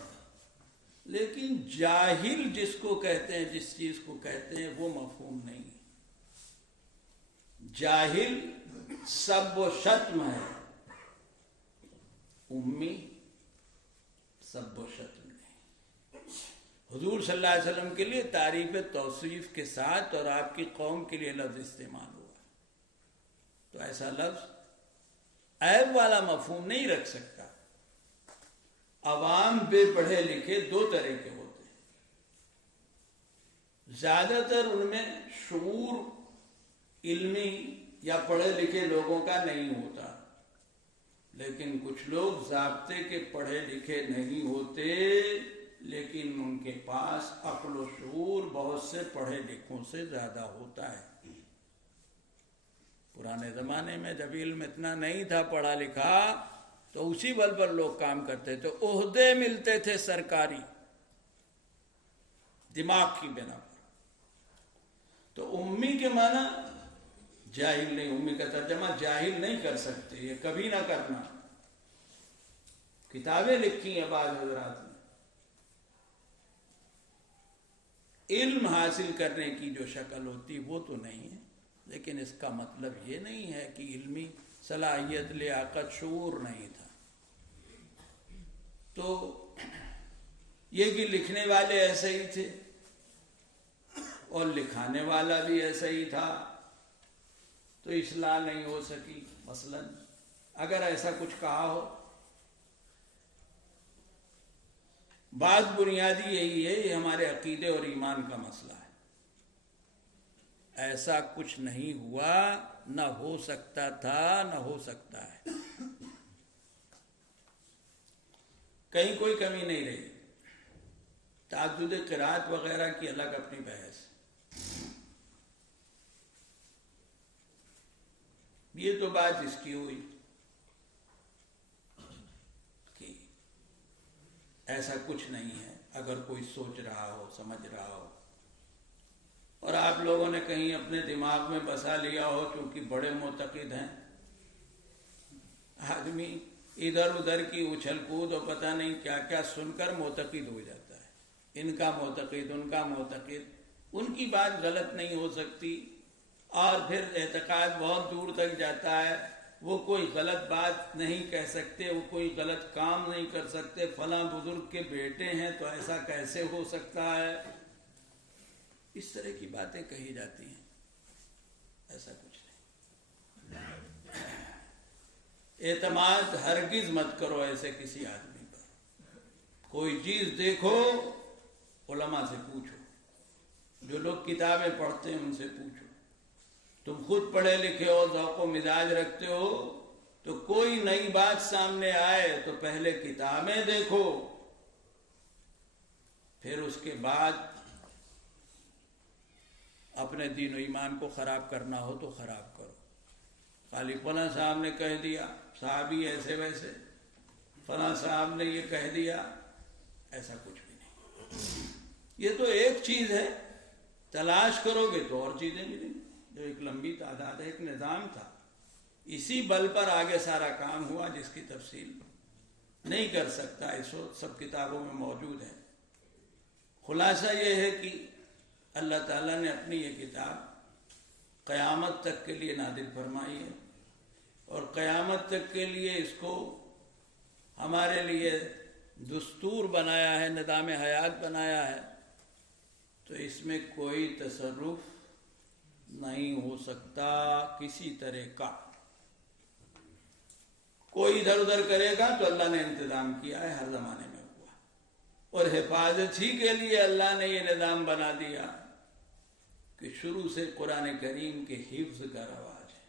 لیکن جاہل جس کو کہتے ہیں، جس چیز کو کہتے ہیں، وہ مفہوم نہیں ہے۔ جاہل سب و شتم ہے، امی سب و شتم نہیں۔ حضور صلی اللہ علیہ وسلم کے لیے تعریف توصیف کے ساتھ اور آپ کی قوم کے لیے لفظ استعمال ہوا، تو ایسا لفظ عیب والا مفہوم نہیں رکھ سکتا۔ عوام بے پڑھے لکھے دو طرح کے ہوتے ہیں، زیادہ تر ان میں شعور علمی یا پڑھے لکھے لوگوں کا نہیں ہوتا، لیکن کچھ لوگ ضابطے کے پڑھے لکھے نہیں ہوتے، لیکن ان کے پاس عقل و شعور بہت سے پڑھے لکھوں سے زیادہ ہوتا ہے۔ پرانے زمانے میں جب علم اتنا نہیں تھا پڑھا لکھا تو اسی بل پر لوگ کام کرتے تھے، عہدے ملتے تھے سرکاری دماغ کی بنا پر۔ تو امی کے معنی جاہل نہیں، امی کا ترجمہ جاہل نہیں کر سکتے، یہ کبھی نہ کرنا۔ کتابیں لکھی ہیں بعض حضرات نے، علم حاصل کرنے کی جو شکل ہوتی وہ تو نہیں ہے، لیکن اس کا مطلب یہ نہیں ہے کہ علمی صلاحیت، لیاقت، شعور نہیں تھا۔ تو یہ کہ لکھنے والے ایسے ہی تھے اور لکھانے والا بھی ایسا ہی تھا، تو اصلاح نہیں ہو سکی۔ مثلا اگر ایسا کچھ کہا ہو، بات بنیادی یہی ہے، یہ ہمارے عقیدے اور ایمان کا مسئلہ ہے۔ ایسا کچھ نہیں ہوا، نہ ہو سکتا تھا، نہ ہو سکتا ہے، کہیں کوئی کمی نہیں رہی۔ تعدد قرات وغیرہ کی الگ اپنی بحث، یہ تو بات اس کی ہوئی کہ ایسا کچھ نہیں ہے۔ اگر کوئی سوچ رہا ہو، سمجھ رہا ہو اور آپ لوگوں نے کہیں اپنے دماغ میں بسا لیا ہو چونکہ بڑے معتقد ہیں، آدمی ادھر ادھر کی اچھل کود اور پتہ نہیں کیا کیا سن کر معتقد ہو جاتا ہے، ان کا معتقد ان کا معتقد، ان کی بات غلط نہیں ہو سکتی، اور پھر اعتقاد بہت دور تک جاتا ہے، وہ کوئی غلط بات نہیں کہہ سکتے، وہ کوئی غلط کام نہیں کر سکتے، فلاں بزرگ کے بیٹے ہیں تو ایسا کیسے ہو سکتا ہے، اس طرح کی باتیں کہی جاتی ہیں، ایسا کچھ نہیں۔ اعتماد ہرگز مت کرو ایسے کسی آدمی پر، کوئی چیز دیکھو علماء سے پوچھو، جو لوگ کتابیں پڑھتے ہیں ان سے پوچھو، تم خود پڑھے لکھے ہو، ذوق و مزاج رکھتے ہو، تو کوئی نئی بات سامنے آئے تو پہلے کتابیں دیکھو، پھر اس کے بعد اپنے دین و ایمان کو خراب کرنا ہو تو خراب کرو۔ خالی فلاں صاحب نے کہہ دیا، صحابی ایسے ویسے، فلاں صاحب نے یہ کہہ دیا، ایسا کچھ بھی نہیں۔ یہ تو ایک چیز ہے، تلاش کرو گے تو اور چیزیں ملیں گی، جو ایک لمبی تعداد ہے، ایک نظام تھا، اسی بل پر آگے سارا کام ہوا جس کی تفصیل نہیں کر سکتا، اس وقت سب کتابوں میں موجود ہے۔ خلاصہ یہ ہے کہ اللہ تعالیٰ نے اپنی یہ کتاب قیامت تک کے لیے نازل فرمائی ہے، اور قیامت تک کے لیے اس کو ہمارے لیے دستور بنایا ہے، نظام حیات بنایا ہے، تو اس میں کوئی تصرف نہیں ہو سکتا کسی طرح کا۔ کوئی ادھر ادھر کرے گا تو اللہ نے انتظام کیا ہے، ہر زمانے میں ہوا، اور حفاظت ہی کے لیے اللہ نے یہ نظام بنا دیا کہ شروع سے قرآن کریم کے حفظ کا رواج ہے،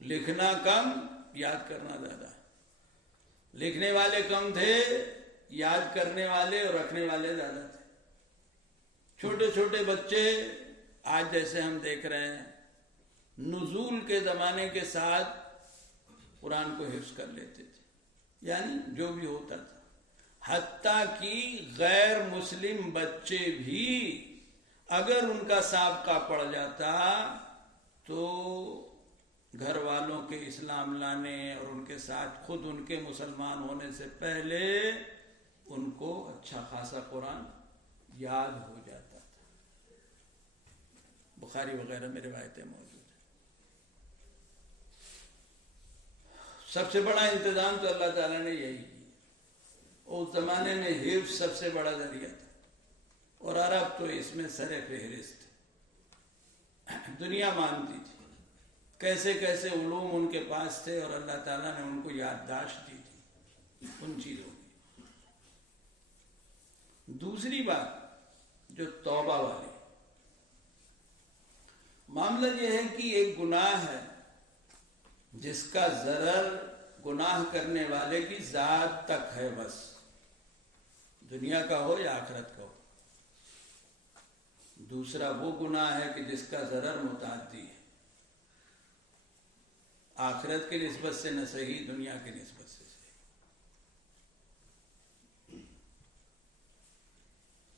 لکھنا کم، یاد کرنا زیادہ، لکھنے والے کم تھے، یاد کرنے والے اور رکھنے والے زیادہ تھے۔ چھوٹے چھوٹے بچے آج جیسے ہم دیکھ رہے ہیں، نزول کے زمانے کے ساتھ قرآن کو حفظ کر لیتے تھے، یعنی جو بھی ہوتا تھا، حتیٰ کہ غیر مسلم بچے بھی اگر ان کا سابقہ پڑ جاتا تو گھر والوں کے اسلام لانے اور ان کے ساتھ خود ان کے مسلمان ہونے سے پہلے ان کو اچھا خاصا قرآن یاد ہو جاتا تھا۔ بخاری وغیرہ میں روایتیں موجود ہیں۔ سب سے بڑا انتظام تو اللہ تعالیٰ نے یہی کیا، اس زمانے میں حفظ سب سے بڑا ذریعہ تھا، اور عرب تو اس میں سر فہرست تھے، دنیا مانتی تھی، کیسے کیسے علوم ان کے پاس تھے، اور اللہ تعالیٰ نے ان کو یادداشت دی تھی ان چیزوں کی۔ دوسری بات جو توبہ والی، معاملہ یہ ہے کہ ایک گناہ ہے جس کا ضرر گناہ کرنے والے کی ذات تک ہے، بس دنیا کا ہو یا آخرت کا ہو۔ دوسرا وہ گناہ ہے کہ جس کا ضرر متعدی ہے، آخرت کی نسبت سے نہ صحیح، دنیا کی نسبت سے صحیح۔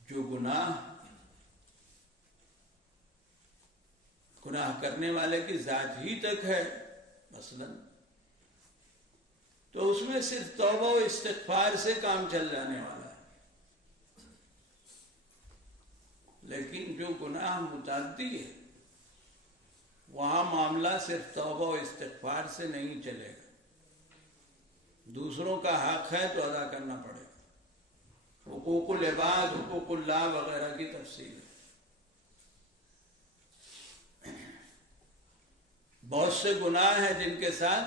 جو گناہ کرنے والے کی ذات ہی تک ہے، مثلا، تو اس میں صرف توبہ و استغفار سے کام چل جانے والا ہے، لیکن جو گناہ متعدی ہے وہاں معاملہ صرف توبہ و استغفار سے نہیں چلے گا، دوسروں کا حق ہے تو ادا کرنا پڑے گا، حقوق العباد، حقوق اللہ وغیرہ کی تفصیل ہے۔ بہت سے گناہ ہیں جن کے ساتھ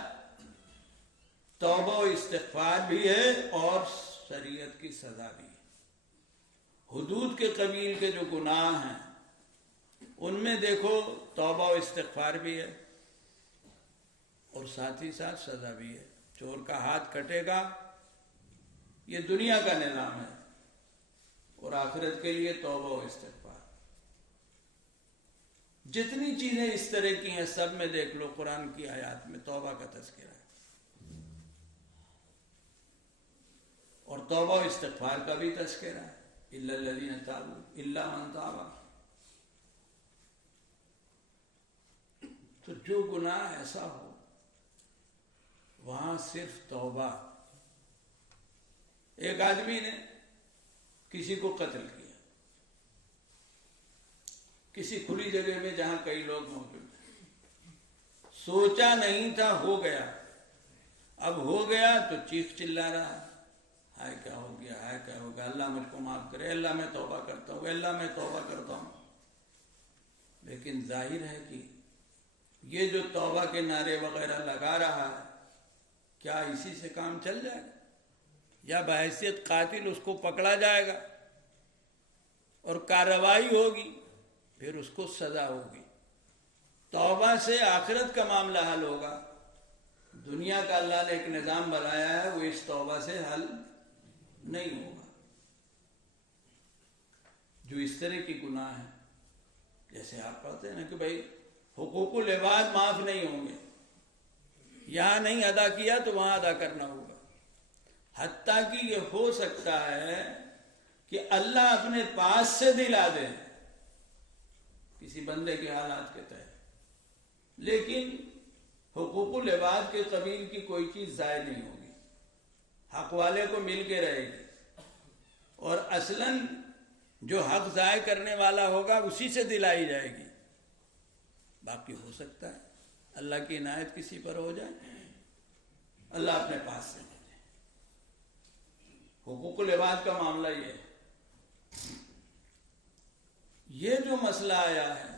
توبہ و استغفار بھی ہے اور شریعت کی سزا بھی ہے۔ حدود کے قبیل کے جو گناہ ہیں ان میں دیکھو توبہ و استغفار بھی ہے اور ساتھ ہی ساتھ سزا بھی ہے۔ چور کا ہاتھ کٹے گا، یہ دنیا کا نظام ہے، اور آخرت کے لیے توبہ و استغفار۔ جتنی چیزیں اس طرح کی ہیں سب میں دیکھ لو قرآن کی آیات میں توبہ کا تذکرہ ہے، اور توبہ و استغفار کا بھی تذکرہ ہے۔ الا الذین تابوا الا من تاب. تو جو گناہ ایسا ہو وہاں صرف توبہ. ایک آدمی نے کسی کو قتل کیا کسی کھلی جگہ میں جہاں کئی لوگ موجود ہیں، سوچا نہیں تھا، ہو گیا. اب ہو گیا تو چیخ چلا رہا ہے، ہائے کیا ہو گیا، ہائے کیا ہو گیا، اللہ مجھ کو معاف کرے، اللہ میں توبہ کرتا ہوں، اللہ میں توبہ کرتا ہوں. لیکن ظاہر ہے کہ یہ جو توبہ کے نعرے وغیرہ لگا رہا ہے، کیا اسی سے کام چل جائے گا؟ یا بحیثیت قاتل اس کو پکڑا جائے گا اور کارروائی ہوگی، پھر اس کو سزا ہوگی. توبہ سے آخرت کا معاملہ حل ہوگا. دنیا کا اللہ نے ایک نظام بنایا ہے، وہ اس توبہ سے حل نہیں ہوگا. جو اس طرح کی گناہ ہیں، جیسے آپ کہتے ہیں نا کہ بھائی حقوق العباد معاف نہیں ہوں گے، یہاں نہیں ادا کیا تو وہاں ادا کرنا ہوگا. حتیٰ کہ یہ ہو سکتا ہے کہ اللہ اپنے پاس سے دلا دے کسی بندے کے حالات کے تحت، لیکن حقوق العباد کے قبیل کی کوئی چیز ضائع نہیں ہوگی، حق والے کو مل کے رہے گی، اور اصلاً جو حق ضائع کرنے والا ہوگا اسی سے دلائی جائے گی. باقی ہو سکتا ہے اللہ کی عنایت کسی پر ہو جائے، اللہ اپنے پاس سے لے جائے. حقوق العباد کا معاملہ یہ ہے. یہ جو مسئلہ آیا ہے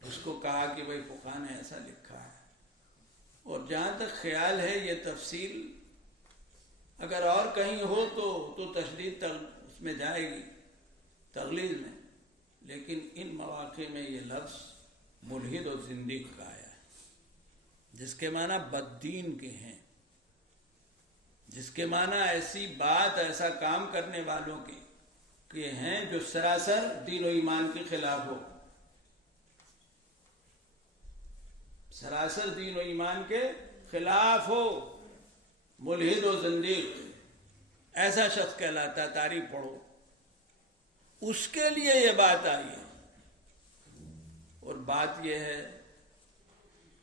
اس کو کہا کہ بھائی فقہا نے ایسا لکھا ہے، اور جہاں تک خیال ہے یہ تفصیل اگر اور کہیں ہو تو تشدید اس میں جائے گی، تغلیظ میں. لیکن ان مواقع میں یہ لفظ ملحد اور زندیق کا آیا ہے، جس کے معنی بددین کے ہیں، جس کے معنی ایسی بات، ایسا کام کرنے والوں کے ہیں جو سراسر دین و ایمان کے خلاف ہو، سراسر دین و ایمان کے خلاف ہو. ملحد و زندیق ایسا شخص کہلاتا ہے، تاریخ پڑھو. اس کے لیے یہ بات آئی ہے، اور بات یہ ہے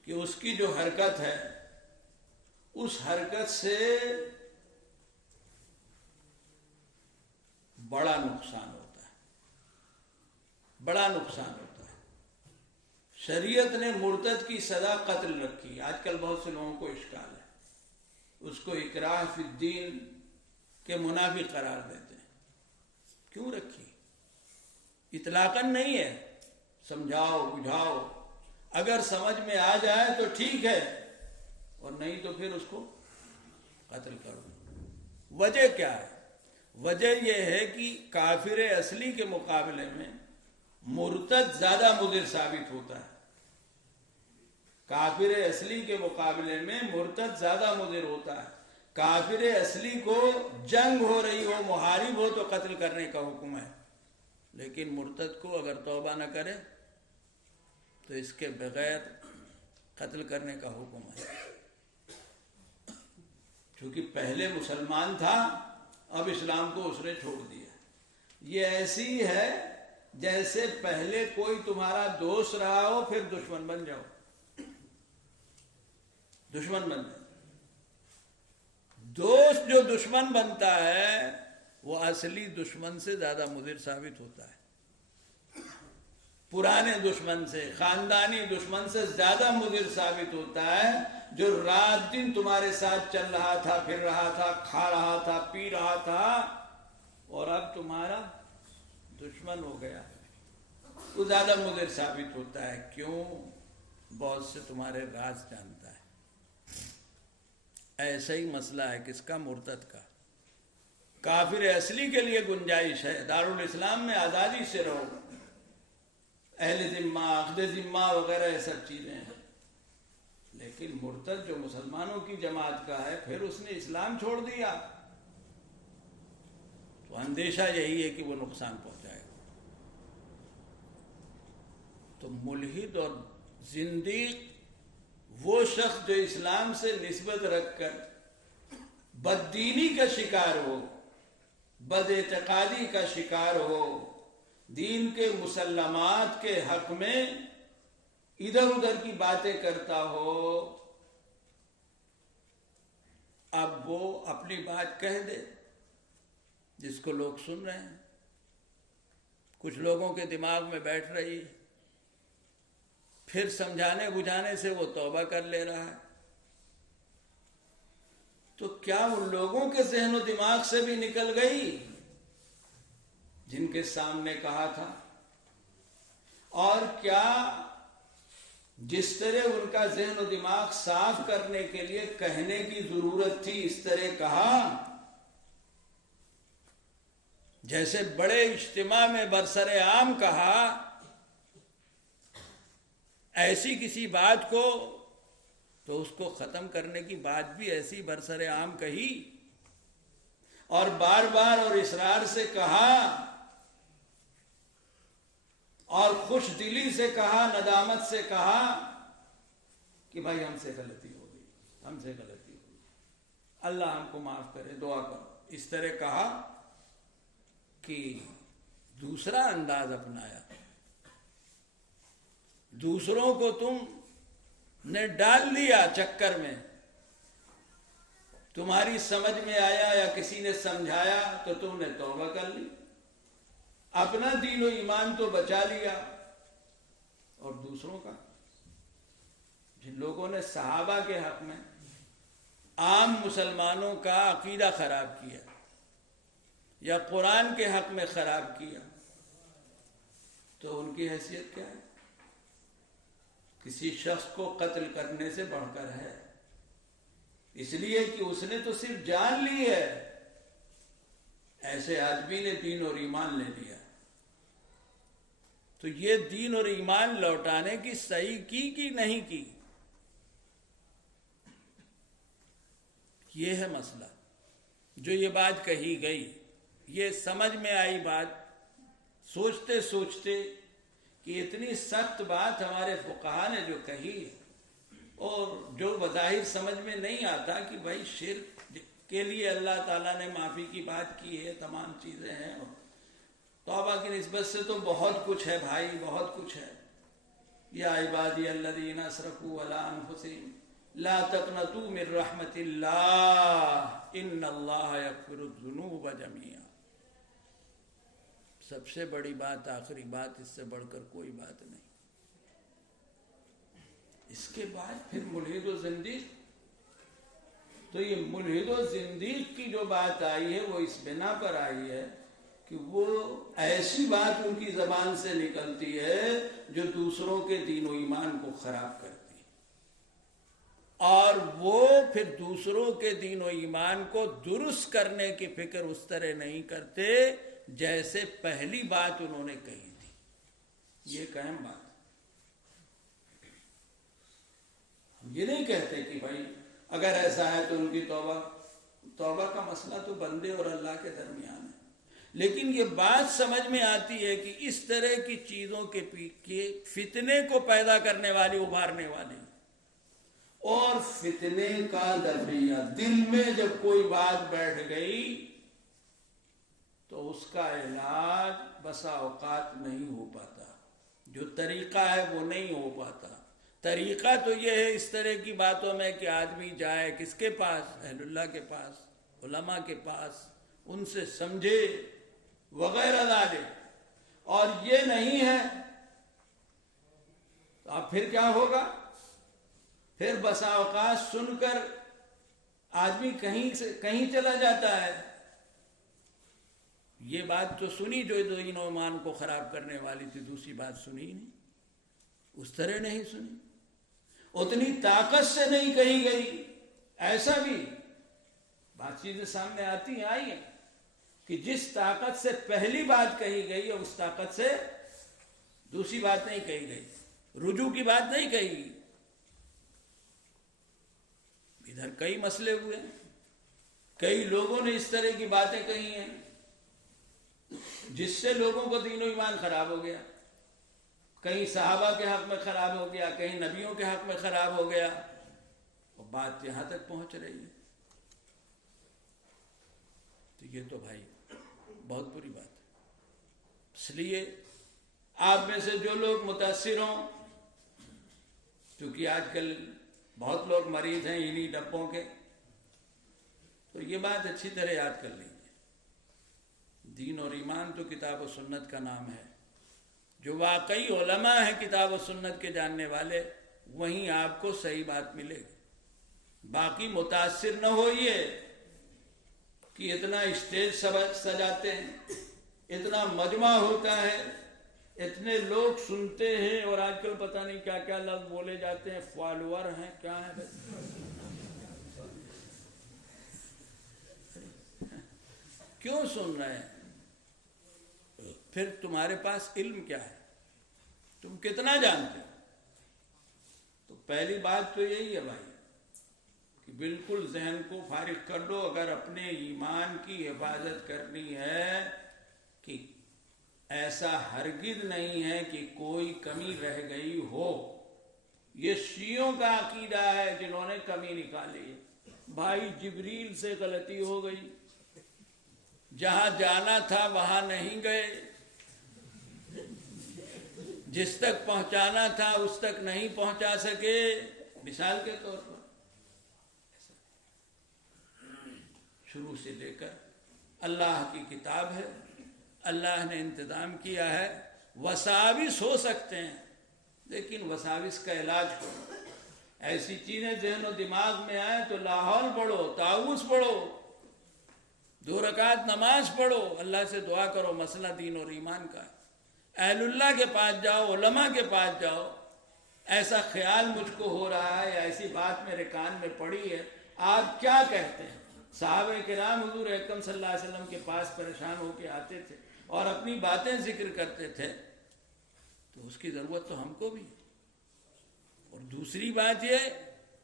کہ اس کی جو حرکت ہے اس حرکت سے بڑا نقصان ہوتا ہے، بڑا نقصان ہوتا ہے. شریعت نے مرتد کی سزا قتل رکھی. آج کل بہت سے لوگوں کو اشکال ہے، اس کو اکراہ فی الدین کے منافی قرار دیتے ہیں. کیوں رکھی؟ اطلاقاً نہیں ہے، سمجھاؤ بجھاؤ، اگر سمجھ میں آ جائے تو ٹھیک ہے، اور نہیں تو پھر اس کو قتل کرو. وجہ کیا ہے؟ وجہ یہ ہے کہ کافر اصلی کے مقابلے میں مرتد زیادہ مضر ثابت ہوتا ہے. کافر اصلی کے مقابلے میں مرتد زیادہ مضر ہوتا ہے. کافر اصلی کو جنگ ہو رہی ہو، محارب ہو تو قتل کرنے کا حکم ہے، لیکن مرتد کو اگر توبہ نہ کرے تو اس کے بغیر قتل کرنے کا حکم ہے. چونکہ پہلے مسلمان تھا، اب اسلام کو اس نے چھوڑ دیا. یہ ایسی ہے جیسے پہلے کوئی تمہارا دوست رہا ہو پھر دشمن بن جاؤ، دشمن بن جاؤ. دوست جو دشمن بنتا ہے وہ اصلی دشمن سے زیادہ مضر ثابت ہوتا ہے. پرانے دشمن سے، خاندانی دشمن سے زیادہ مضر ثابت ہوتا ہے، جو رات دن تمہارے ساتھ چل رہا تھا، پھر رہا تھا، کھا رہا تھا، پی رہا تھا، اور اب تمہارا دشمن ہو گیا. وہ زیادہ مضر ثابت ہوتا ہے. کیوں؟ بہت سے تمہارے راز جانتا ہے. ایسا ہی مسئلہ ہے کس کا؟ مرتد کا. کافر اصلی کے لیے گنجائش ہے، دارالاسلام میں آزادی سے رہو، اہل ذمہ، عقد ذمہ وغیرہ یہ سب چیزیں ہیں. لیکن مرتد جو مسلمانوں کی جماعت کا ہے، پھر اس نے اسلام چھوڑ دیا، تو اندیشہ یہی ہے کہ وہ نقصان پہنچائے گا. تو ملحد اور زندیق وہ شخص جو اسلام سے نسبت رکھ کر بددینی کا شکار ہو، بد اعتقادی کا شکار ہو، دین کے مسلمات کے حق میں ادھر ادھر کی باتیں کرتا ہو، اب وہ اپنی بات کہہ دے جس کو لوگ سن رہے ہیں، کچھ لوگوں کے دماغ میں بیٹھ رہی ہے، پھر سمجھانے بجھانے سے وہ توبہ کر لے رہا ہے، تو کیا ان لوگوں کے ذہن و دماغ سے بھی نکل گئی جن کے سامنے کہا تھا؟ اور کیا جس طرح ان کا ذہن و دماغ صاف کرنے کے لیے کہنے کی ضرورت تھی اس طرح کہا؟ جیسے بڑے اجتماع میں برسر عام کہا، ایسی کسی بات کو تو اس کو ختم کرنے کی بات بھی ایسی برسر عام کہی، اور بار بار اور اصرار سے کہا، اور خوش دلی سے کہا، ندامت سے کہا کہ بھائی ہم سے غلطی ہو گئی، ہم سے غلطی ہو گئی، اللہ ہم کو معاف کرے، دعا کرو، اس طرح کہا کہ دوسرا انداز اپنایا۔ دوسروں کو تم نے ڈال دیا چکر میں، تمہاری سمجھ میں آیا یا کسی نے سمجھایا تو تم نے توبہ کر لی، اپنا دین و ایمان تو بچا لیا، اور دوسروں کا، جن لوگوں نے صحابہ کے حق میں عام مسلمانوں کا عقیدہ خراب کیا یا قرآن کے حق میں خراب کیا، تو ان کی حیثیت کیا ہے؟ کسی شخص کو قتل کرنے سے بڑھ کر ہے، اس لیے کہ اس نے تو صرف جان لی ہے، ایسے آدمی نے دین اور ایمان لے لیا، تو یہ دین اور ایمان لوٹانے کی صحیح کی کہ نہیں کی، یہ ہے مسئلہ۔ جو یہ بات کہی گئی، یہ سمجھ میں آئی بات، سوچتے سوچتے کہ اتنی سخت بات ہمارے فقہا نے جو کہی، اور جو بظاہر سمجھ میں نہیں آتا کہ بھائی شرک کے لیے اللہ تعالیٰ نے معافی کی بات کی ہے، تمام چیزیں ہیں، اور توبہ کی نسبت سے تو بہت کچھ ہے بھائی، بہت کچھ ہے۔ یا عبادی الذین اسرفوا علی انفسہم لا تقنطوا من رحمت اللہ ان اللہ یغفر الذنوب جميعا۔ سب سے بڑی بات، آخری بات، اس سے بڑھ کر کوئی بات نہیں۔ اس کے بعد پھر ملحد و زندیق، تو یہ ملحد و زندیق کی جو بات آئی ہے وہ اس بنا پر آئی ہے کہ وہ ایسی بات ان کی زبان سے نکلتی ہے جو دوسروں کے دین و ایمان کو خراب کرتی ہے، اور وہ پھر دوسروں کے دین و ایمان کو درست کرنے کی فکر اس طرح نہیں کرتے جیسے پہلی بات انہوں نے کہی تھی۔ یہ ایک اہم بات، ہم یہ نہیں کہتے کہ بھائی اگر ایسا ہے تو ان کی توبہ کا مسئلہ تو بندے اور اللہ کے درمیان ہے، لیکن یہ بات سمجھ میں آتی ہے کہ اس طرح کی چیزوں کے فتنے کو پیدا کرنے والی، ابھارنے والی، اور فتنے کا دفعہ، دل میں جب کوئی بات بیٹھ گئی تو اس کا علاج بسا اوقات نہیں ہو پاتا، جو طریقہ ہے وہ نہیں ہو پاتا۔ طریقہ تو یہ ہے اس طرح کی باتوں میں کہ آدمی جائے کس کے پاس؟ اہل اللہ کے پاس، علماء کے پاس، ان سے سمجھے وغیرہ ذالک، اور یہ نہیں ہے تو اب پھر کیا ہوگا؟ پھر بسا اوقات سن کر آدمی کہیں چلا جاتا ہے، یہ بات تو سنی جو دین و ایمان کو خراب کرنے والی تھی، دوسری بات سنی ہی نہیں، اس طرح نہیں سنی، اتنی طاقت سے نہیں کہی گئی۔ ایسا بھی بات چیزیں سامنے آتی ہیں، آئی ہیں، کہ جس طاقت سے پہلی بات کہی گئی ہے اس طاقت سے دوسری بات نہیں کہی گئی، رجوع کی بات نہیں کہی گئی۔ ادھر کئی مسئلے ہوئے ہیں، کئی لوگوں نے اس طرح کی باتیں کہی ہیں جس سے لوگوں کو دین و ایمان خراب ہو گیا، کہیں صحابہ کے حق میں خراب ہو گیا، کہیں نبیوں کے حق میں خراب ہو گیا، اور بات یہاں تک پہنچ رہی ہے۔ تو یہ تو بھائی بہت بری بات ہے. اس لیے آپ میں سے جو لوگ متاثر ہوں، کیونکہ آج کل بہت لوگ مریض ہیں انہی ڈبوں کے، تو یہ بات اچھی طرح یاد کر لیجیے. دین اور ایمان تو کتاب و سنت کا نام ہے. جو واقعی علماء ہیں کتاب و سنت کے جاننے والے، وہیں آپ کو صحیح بات ملے گی. باقی متاثر نہ ہوئیے کہ اتنا اسٹیج سجاتے ہیں، اتنا مجمع ہوتا ہے، اتنے لوگ سنتے ہیں، اور آج کل پتہ نہیں کیا کیا لفظ بولے جاتے ہیں، فالوور ہیں کیا ہیں. کیوں سن رہے ہیں؟ پھر تمہارے پاس علم کیا ہے؟ تم کتنا جانتے ہو؟ تو پہلی بات تو یہی ہے بھائی کہ بالکل ذہن کو فارغ کر دو. اگر اپنے ایمان کی حفاظت کرنی ہے کہ ایسا ہرگز نہیں ہے کہ کوئی کمی رہ گئی ہو. یہ شیعوں کا عقیدہ ہے جنہوں نے کمی نکالی. بھائی جبریل سے غلطی ہو گئی، جہاں جانا تھا وہاں نہیں گئے، جس تک پہنچانا تھا اس تک نہیں پہنچا سکے. مثال کے طور پر شروع سے لے کر اللہ کی کتاب ہے، اللہ نے انتظام کیا ہے. وساوس ہو سکتے ہیں لیکن وساوس کا علاج کرو. ایسی چیزیں ذہن و دماغ میں آئیں تو لاحول پڑھو، تعوذ پڑھو، 2 رکعت نماز پڑھو، اللہ سے دعا کرو. مسئلہ دین اور ایمان کا ہے. اہل اللہ کے پاس جاؤ، علماء کے پاس جاؤ. ایسا خیال مجھ کو ہو رہا ہے یا ایسی بات میرے کان میں پڑی ہے، آپ کیا کہتے ہیں؟ صحابہ کرام حضور اکرم صلی اللہ علیہ وسلم کے پاس پریشان ہو کے آتے تھے اور اپنی باتیں ذکر کرتے تھے، تو اس کی ضرورت تو ہم کو بھی. اور دوسری بات یہ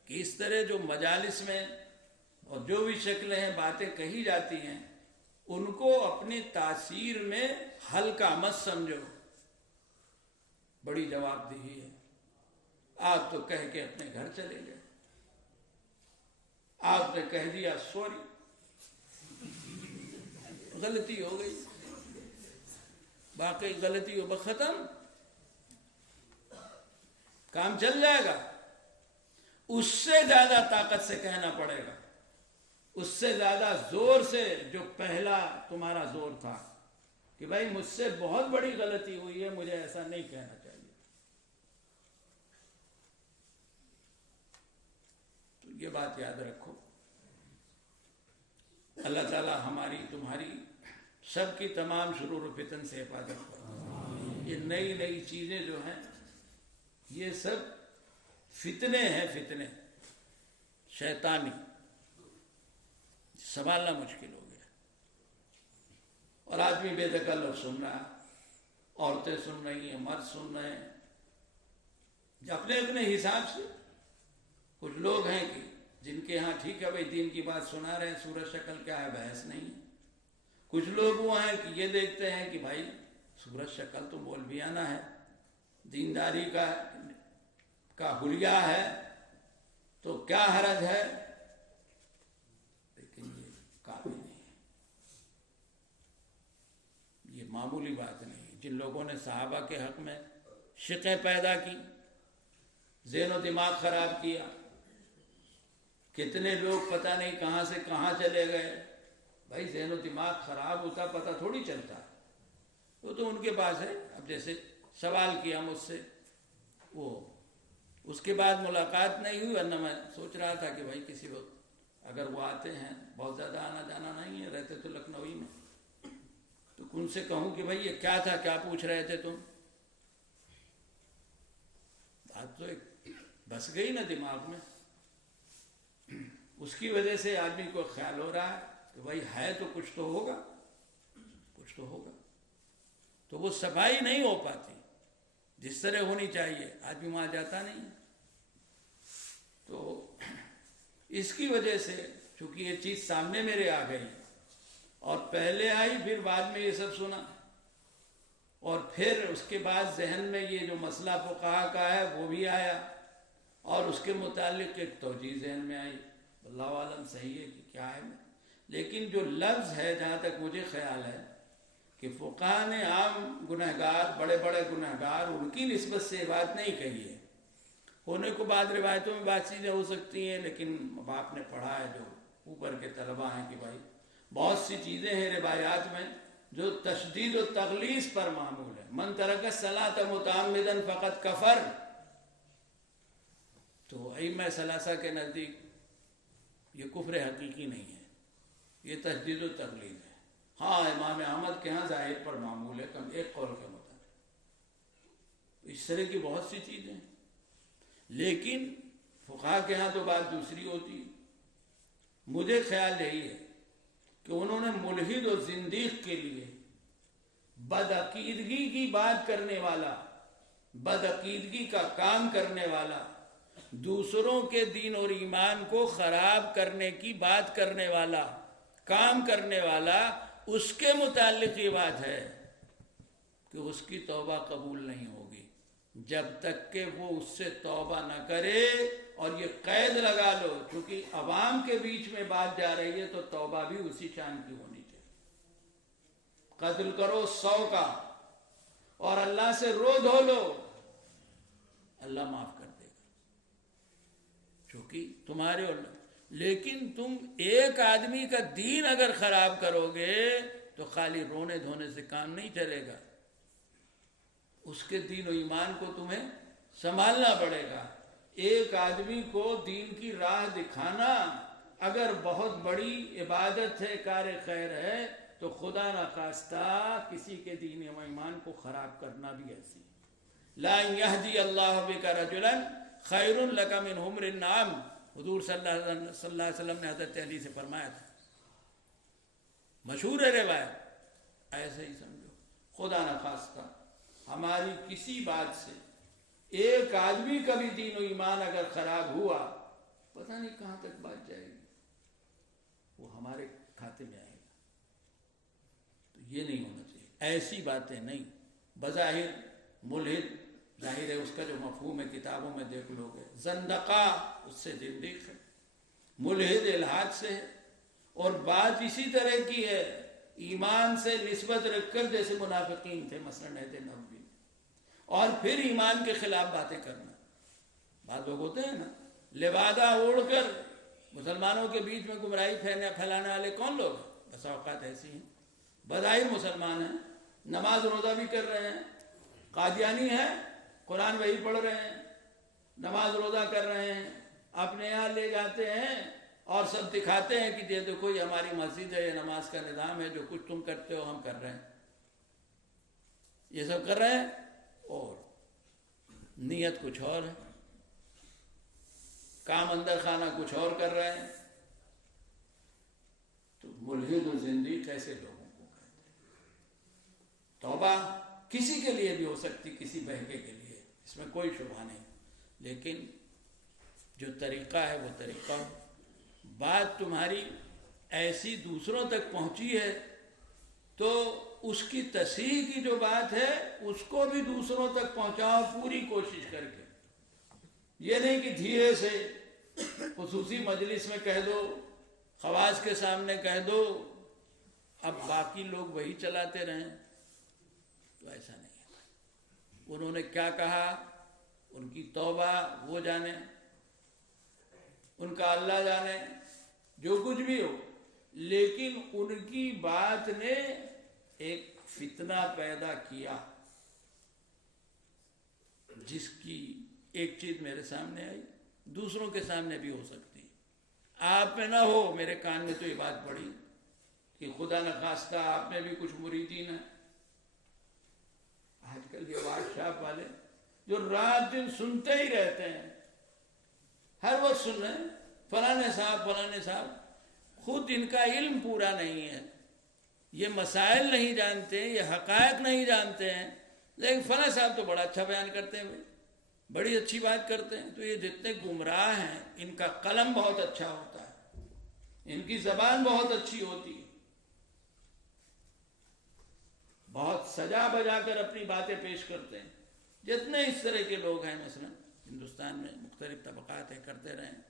کہ اس طرح جو مجالس میں اور جو بھی شکلیں ہیں باتیں کہی جاتی ہیں، ان کو اپنی تاثیر میں ہلکا مت سمجھو. بڑی جواب دہی ہے. آپ تو کہہ کے اپنے گھر چلے گئے، آپ نے کہہ دیا سوری، غلطی ہو گئی، باقی غلطی ہو ختم، کام چل جائے گا. اس سے زیادہ طاقت سے کہنا پڑے گا، اس سے زیادہ زور سے جو پہلا تمہارا زور تھا کہ بھائی مجھ سے بہت بڑی غلطی ہوئی ہے، مجھے ایسا نہیں کہنا چاہیے. تو یہ بات یاد رکھو. اللہ تعالی ہماری تمہاری سب کی تمام شرور و فتن سے حفاظت کرو. یہ نئی نئی چیزیں جو ہیں یہ سب فتنے ہیں، فتنے شیطانی، سنبھالنا مشکل ہو گیا. اور آدمی بے دخل اور سن رہا، عورتیں سن رہی ہیں، مرد سن رہے ہیں اپنے اپنے حساب سے. کچھ لوگ ہیں کہ جن کے ہاں ٹھیک ہے بھائی دین کی بات سنا رہے ہیں، صورت شکل کیا ہے بحث نہیں ہے. کچھ لوگ وہ ہیں کہ یہ دیکھتے ہیں کہ بھائی صورت شکل تو مولویانہ ہے، دینداری کا حلیہ ہے، تو کیا حرج ہے. لیکن یہ کافی نہیں ہے، یہ معمولی بات نہیں. جن لوگوں نے صحابہ کے حق میں شقیں پیدا کی، ذہن و دماغ خراب کیا، کتنے لوگ پتہ نہیں کہاں سے کہاں چلے گئے. بھائی ذہن و دماغ خراب ہوتا پتہ تھوڑی چلتا، وہ تو ان کے پاس ہے. اب جیسے سوال کیا مجھ سے، وہ اس کے بعد ملاقات نہیں ہوئی، ورنہ میں سوچ رہا تھا کہ بھائی کسی وقت اگر وہ آتے ہیں، بہت زیادہ آنا جانا نہیں ہے، رہتے تو لکھنؤ میں، تو ان سے کہوں کہ بھائی یہ کیا تھا، کیا پوچھ رہے تھے تم. بات تو ایک بس گئی نا دماغ میں. اس کی وجہ سے آدمی کو خیال ہو رہا ہے کہ بھائی ہے تو کچھ تو ہوگا، کچھ تو ہوگا. تو وہ صفائی نہیں ہو پاتی جس طرح ہونی چاہیے، آدمی وہاں جاتا نہیں. تو اس کی وجہ سے چونکہ یہ چیز سامنے میرے آ گئی، اور پہلے آئی پھر بعد میں یہ سب سنا، اور پھر اس کے بعد ذہن میں یہ جو مسئلہ فقہا کا ہے وہ بھی آیا، اور اس کے متعلق ایک توجیہ ذہن میں آئی. اللہ عالم صحیح ہے کہ کیا ہے. لیکن جو لفظ ہے جہاں تک مجھے خیال ہے کہ فقہا نے عام گنہگار، بڑے بڑے گنہگار، ان کی نسبت سے یہ بات نہیں کہی ہے. ہونے کو بعد روایتوں میں بات چیزیں ہو سکتی ہیں، لیکن اب آپ نے پڑھا ہے، جو اوپر کے طلباء ہیں، کہ بھائی بہت سی چیزیں ہیں روایات میں جو تشدید و تغلیظ پر معمول ہے. من ترک الصلاۃ متعمدا فقد کفر. تو ائمہ ثلاثہ کے نزدیک یہ کفر حقیقی نہیں ہے، یہ تشدید و تغلیظ ہے. ہاں امام احمد کے ہاں ظاہر پر معمول ہے، کم ایک قول کے مطابق. اس طرح کی بہت سی چیزیں ہیں، لیکن فقہا کے ہاں تو بات دوسری ہوتی ہے. مجھے خیال یہی ہے کہ انہوں نے ملحد و زندیق کے لیے بدعقیدگی کی بات کرنے والا، بدعقیدگی کا کام کرنے والا، دوسروں کے دین اور ایمان کو خراب کرنے کی بات کرنے والا، کام کرنے والا، اس کے متعلق یہ بات ہے کہ اس کی توبہ قبول نہیں ہوگی جب تک کہ وہ اس سے توبہ نہ کرے. اور یہ قید لگا لو، کیونکہ عوام کے بیچ میں بات جا رہی ہے تو توبہ بھی اسی شان کی ہونی چاہیے. قتل کرو 100 کا اور اللہ سے رو دھو لو، اللہ معاف کر دے گا، چونکہ تمہارے اور. لیکن تم ایک آدمی کا دین اگر خراب کرو گے تو خالی رونے دھونے سے کام نہیں چلے گا، اس کے دین و ایمان کو تمہیں سنبھالنا پڑے گا. ایک آدمی کو دین کی راہ دکھانا اگر بہت بڑی عبادت ہے، کار خیر ہے، تو خدا نخواستہ کسی کے دین و ایمان کو خراب کرنا بھی ایسی. لا یہدی اللہ بک رجلا خیر لک من حمر النعام، حضور صلی اللہ علیہ وسلم نے حضرت علی سے فرمایا تھا، مشہور ہے روایت. ایسے ہی سمجھو، خدا نخواستہ ہماری کسی بات سے ایک آدمی کا بھی دین و ایمان اگر خراب ہوا، پتہ نہیں کہاں تک بات جائے گی، وہ ہمارے کھاتے میں آئے گا. تو یہ نہیں ہونا چاہیے، ایسی باتیں نہیں. بظاہر ملحد، ظاہر ہے اس کا جو مفہوم ہے کتابوں میں دیکھ لو گے، زندقہ اس سے زندیق ہے، ملحد الحاد سے ہے. اور بات اسی طرح کی ہے، ایمان سے نسبت رکھ کر، جیسے منافقین تھے مثلا عہد نبوی، اور پھر ایمان کے خلاف باتیں کرنا. بعض لوگ ہوتے ہیں نا، لبادہ اوڑھ کر مسلمانوں کے بیچ میں گمراہی پھیلانے والے کون لوگ ہیں؟ بس اوقات ایسی ہیں، بظاہر مسلمان ہیں، نماز روزہ بھی کر رہے ہیں، قادیانی ہیں، قرآن وحی پڑھ رہے ہیں، نماز روزہ کر رہے ہیں، اپنے یہاں لے جاتے ہیں اور سب دکھاتے ہیں کہ یہ دیکھو یہ ہماری مسجد ہے، یہ نماز کا نظام ہے، جو کچھ تم کرتے ہو ہم کر رہے ہیں. یہ سب کر رہے ہیں اور نیت کچھ اور ہے، کام اندر خانہ کچھ اور کر رہے ہیں. تو ملحد و زندیق ایسے لوگوں کو کہتے ہیں. توبہ کسی کے لیے بھی ہو سکتی، کسی بہکے کے لیے، اس میں کوئی شبہ نہیں، لیکن جو طریقہ ہے وہ طریقہ ہو. بات تمہاری ایسی دوسروں تک پہنچی ہے تو اس کی تصحیح کی جو بات ہے اس کو بھی دوسروں تک پہنچاؤ پوری کوشش کر کے. یہ نہیں کہ دھیرے سے خصوصی مجلس میں کہہ دو، خواص کے سامنے کہہ دو، اب باقی لوگ وہی چلاتے رہیں. تو ایسا نہیں ہے. انہوں نے کیا کہا، ان کی توبہ وہ جانے، ان کا اللہ جانے، جو کچھ بھی ہو. لیکن ان کی بات نے ایک فتنہ پیدا کیا، جس کی ایک چیز میرے سامنے آئی، دوسروں کے سامنے بھی ہو سکتی. آپ میں نہ ہو، میرے کان میں تو یہ بات پڑی کہ خدا نخواستہ آپ میں بھی کچھ مریدین ہیں. آج کل یہ واٹس والے جو رات دن سنتے ہی رہتے ہیں، ہر وقت سن رہے ہیں فلانے صاحب، خود ان کا علم پورا نہیں ہے، یہ مسائل نہیں جانتے ہیں، یہ حقائق نہیں جانتے ہیں، لیکن فلاں صاحب تو بڑا اچھا بیان کرتے ہیں، بڑی اچھی بات کرتے ہیں. تو یہ جتنے گمراہ ہیں ان کا قلم بہت اچھا ہوتا ہے، ان کی زبان بہت اچھی ہوتی ہے، بہت سجا بجا کر اپنی باتیں پیش کرتے ہیں. جتنے اس طرح کے لوگ ہیں مثلا ہندوستان میں مختلف طبقات ہیں، کرتے رہے ہیں.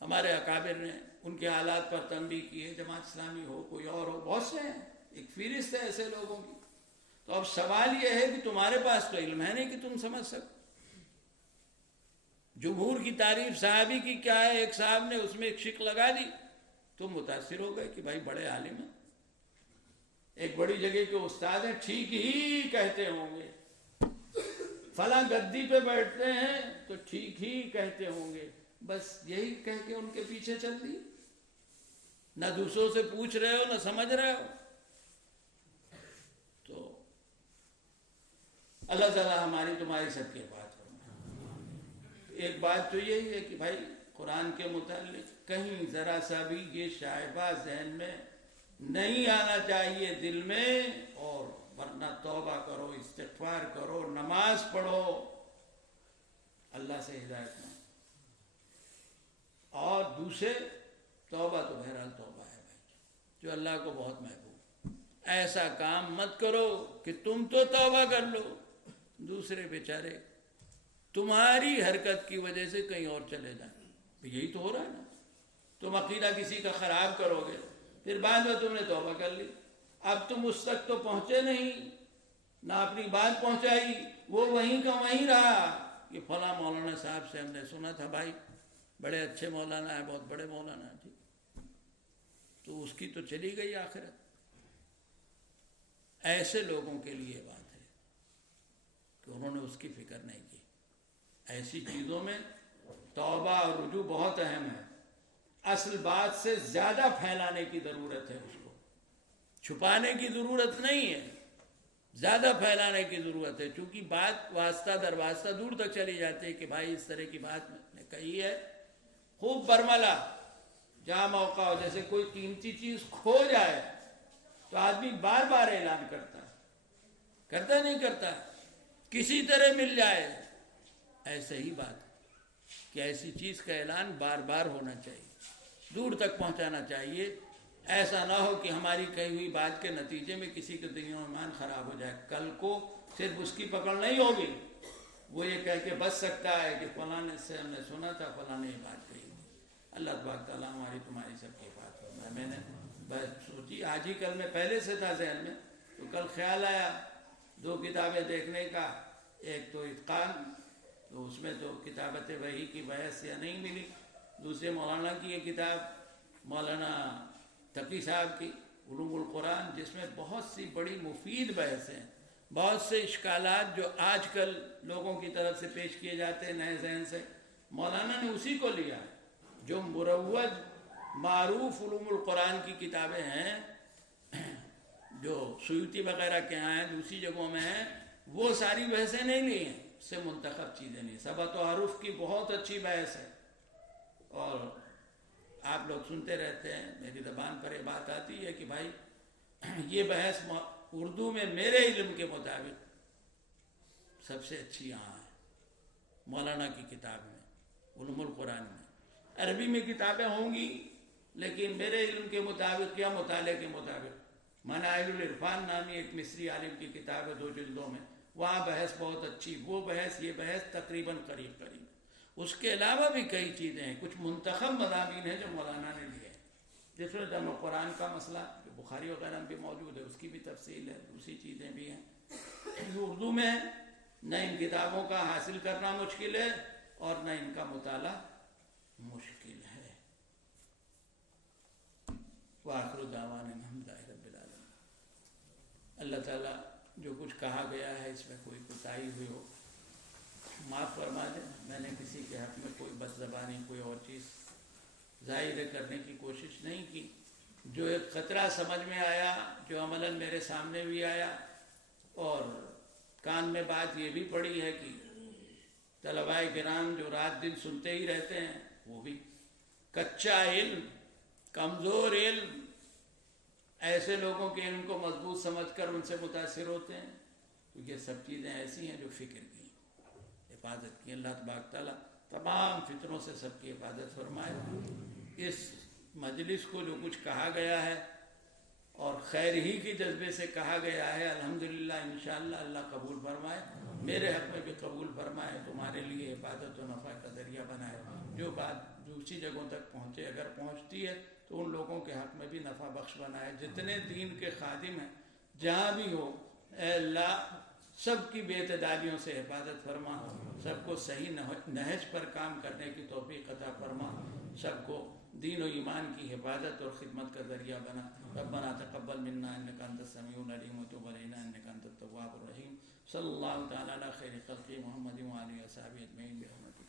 ہمارے اکابر نے ان کے حالات پر تنبیہ کی ہے، جماعت اسلامی ہو کوئی اور ہو، بہت سے ہیں ایک فہرست ہے ایسے لوگوں کی. تو اب سوال یہ ہے کہ تمہارے پاس تو علم ہے نہیں کہ تم سمجھ سکو. جمہور کی تعریف صحابی کی کیا ہے؟ ایک صاحب نے اس میں ایک شک لگا دی، تم متاثر ہو گئے کہ بھائی بڑے عالم ہیں، ایک بڑی جگہ کے استاد ہیں، ٹھیک ہی کہتے ہوں گے، فلاں گدی پہ بیٹھتے ہیں تو ٹھیک ہی کہتے ہوں گے. بس یہی کہہ کے ان کے پیچھے چل دی، نہ دوسروں سے پوچھ رہے ہو نہ سمجھ رہے ہو. تو اللہ تعالیٰ ہماری تمہاری سب کی بات کرنا. ایک بات تو یہی ہے کہ بھائی قرآن کے متعلق کہیں ذرا سا بھی یہ شائبہ ذہن میں نہیں آنا چاہیے دل میں، اور ورنہ توبہ کرو، استغفار کرو، نماز پڑھو، اللہ سے ہدایت مانگو. اور دوسرے توبہ تو بہرحال توبہ ہے بھائی، جو اللہ کو بہت محبوب. ایسا کام مت کرو کہ تم تو توبہ کر لو، دوسرے بیچارے تمہاری حرکت کی وجہ سے کہیں اور چلے جائیں. یہی تو ہو رہا ہے نا. تم عقیدہ کسی کا خراب کرو گے، پھر بعد میں تم نے توبہ کر لی، اب تم اس تک تو پہنچے نہیں، نہ اپنی بات پہنچائی، وہ وہیں کا وہیں رہا کہ فلاں مولانا صاحب سے ہم نے سنا تھا بھائی بڑے اچھے مولانا ہیں، بہت بڑے مولانا ہیں، ٹھیک، تو اس کی تو چلی گئی آخرت. ایسے لوگوں کے لیے بات ہے کہ انہوں نے اس کی فکر نہیں کی. ایسی چیزوں میں توبہ اور رجوع بہت اہم ہے. اصل بات سے زیادہ پھیلانے کی ضرورت ہے، اس کو چھپانے کی ضرورت نہیں ہے، زیادہ پھیلانے کی ضرورت ہے. چونکہ بات واسطہ در واسطہ دور تک چلی جاتی ہے کہ بھائی اس طرح کی بات میں نے کہی ہے. خوب برملا جہاں موقع ہو، جیسے کوئی قیمتی چیز کھو جائے تو آدمی بار بار اعلان کرتا نہیں کرتا، کسی طرح مل جائے. ایسے ہی بات کہ ایسی چیز کا اعلان بار بار ہونا چاہیے، دور تک پہنچانا چاہیے. ایسا نہ ہو کہ ہماری کہی ہوئی بات کے نتیجے میں کسی کے دین و ایمان خراب ہو جائے. کل کو صرف اس کی پکڑ نہیں ہوگی، وہ یہ کہہ کے بچ سکتا ہے کہ فلاں سے ہم نے سنا تھا، فلاں نے یہ بات کہی تھی. اللہ تبارک تعالیٰ ہماری تمہاری سب کی بات کرنا. میں نے بس سوچی آج ہی، کل میں پہلے سے تھا ذہن میں، تو کل خیال آیا 2 کتابیں دیکھنے کا. ایک تو اتقان، تو اس میں تو کتابت وحی کی بحث یا نہیں ملی. دوسرے مولانا کی یہ کتاب، مولانا تقی صاحب کی علوم القرآن، جس میں بہت سی بڑی مفید بحث ہیں، بہت سے اشکالات جو آج کل لوگوں کی طرف سے پیش کیے جاتے ہیں نئے ذہن سے، مولانا نے اسی کو لیا. جو مروج معروف علوم القرآن کی کتابیں ہیں، جو سیوطی وغیرہ کے ہاں ہیں، دوسری جگہوں میں ہیں، وہ ساری بحثیں نہیں لی ہیں، اس سے منتخب چیزیں نہیں. ثبت و حروف کی بہت اچھی بحث ہے، اور آپ لوگ سنتے رہتے ہیں، میری زبان پر یہ بات آتی ہے کہ بھائی یہ بحث اردو میں میرے علم کے مطابق سب سے اچھی یہاں ہے، مولانا کی کتاب میں علوم القرآن میں. عربی میں کتابیں ہوں گی، لیکن میرے علم کے مطابق یا مطالعے کے مطابق منائل العرفان نامی ایک مصری عالم کی کتاب ہے 2 جلدوں میں، وہاں بحث بہت اچھی. وہ بحث یہ بحث تقریباً قریب. اس کے علاوہ بھی کئی چیزیں ہیں، کچھ منتخب مضامین ہیں جو مولانا نے لیے ہیں، جس میں جمع قرآن کا مسئلہ جو بخاری وغیرہ میں بھی موجود ہے، اس کی بھی تفصیل ہے، دوسری چیزیں بھی ہیں. اردو میں نہ ان کتابوں کا حاصل کرنا مشکل ہے اور نہ ان کا مطالعہ مشکل ہے. وآخر دعوانا الحمدللہ رب العالمین. اللہ تعالیٰ جو کچھ کہا گیا ہے اس میں کوئی کوتاہی ہوئی ہو معاف فرما دیں. میں نے کسی کے حق میں کوئی بد زبانی، کوئی اور چیز ظاہر کرنے کی کوشش نہیں کی. جو ایک خطرہ سمجھ میں آیا، جو عملاً میرے سامنے بھی آیا، اور کان میں بات یہ بھی پڑی ہے کہ طلباء کرام جو رات دن سنتے ہی رہتے ہیں، وہ بھی کچا علم، کمزور علم، ایسے لوگوں کے علم کو مضبوط سمجھ کر ان سے متاثر ہوتے ہیں. تو یہ سب چیزیں ایسی ہیں جو فکر کی، حفاظت کی. اللہ تبارک تعالیٰ تمام فتنوں سے سب کی حفاظت فرمائے. اس مجلس کو جو کچھ کہا گیا ہے اور خیر ہی کی جذبے سے کہا گیا ہے، الحمدللہ انشاءاللہ اللہ قبول فرمائے، میرے حق میں بھی قبول فرمائے، تمہارے لیے حفاظت و نفع کا ذریعہ بنائے. جو بات دوسری جگہوں تک پہنچے، اگر پہنچتی ہے تو تو ان لوگوں کے حق میں بھی نفع بخش بنائے. جتنے دین کے خادم ہیں جہاں بھی ہو اے اللہ سب کی بے اعتدالیوں سے حفاظت فرما, سب کو صحیح نہج پر کام کرنے کی توفیق عطا فرما, سب کو دین و ایمان کی حفاظت اور خدمت کا ذریعہ بنا. ربنا تقبل منا انك انت السميع العليم وتب علينا انك انت التواب الرحيم. صلی اللہ تعالی علی خیر خلق محمد وعلى اله وصحبه اجمعین برحمتک.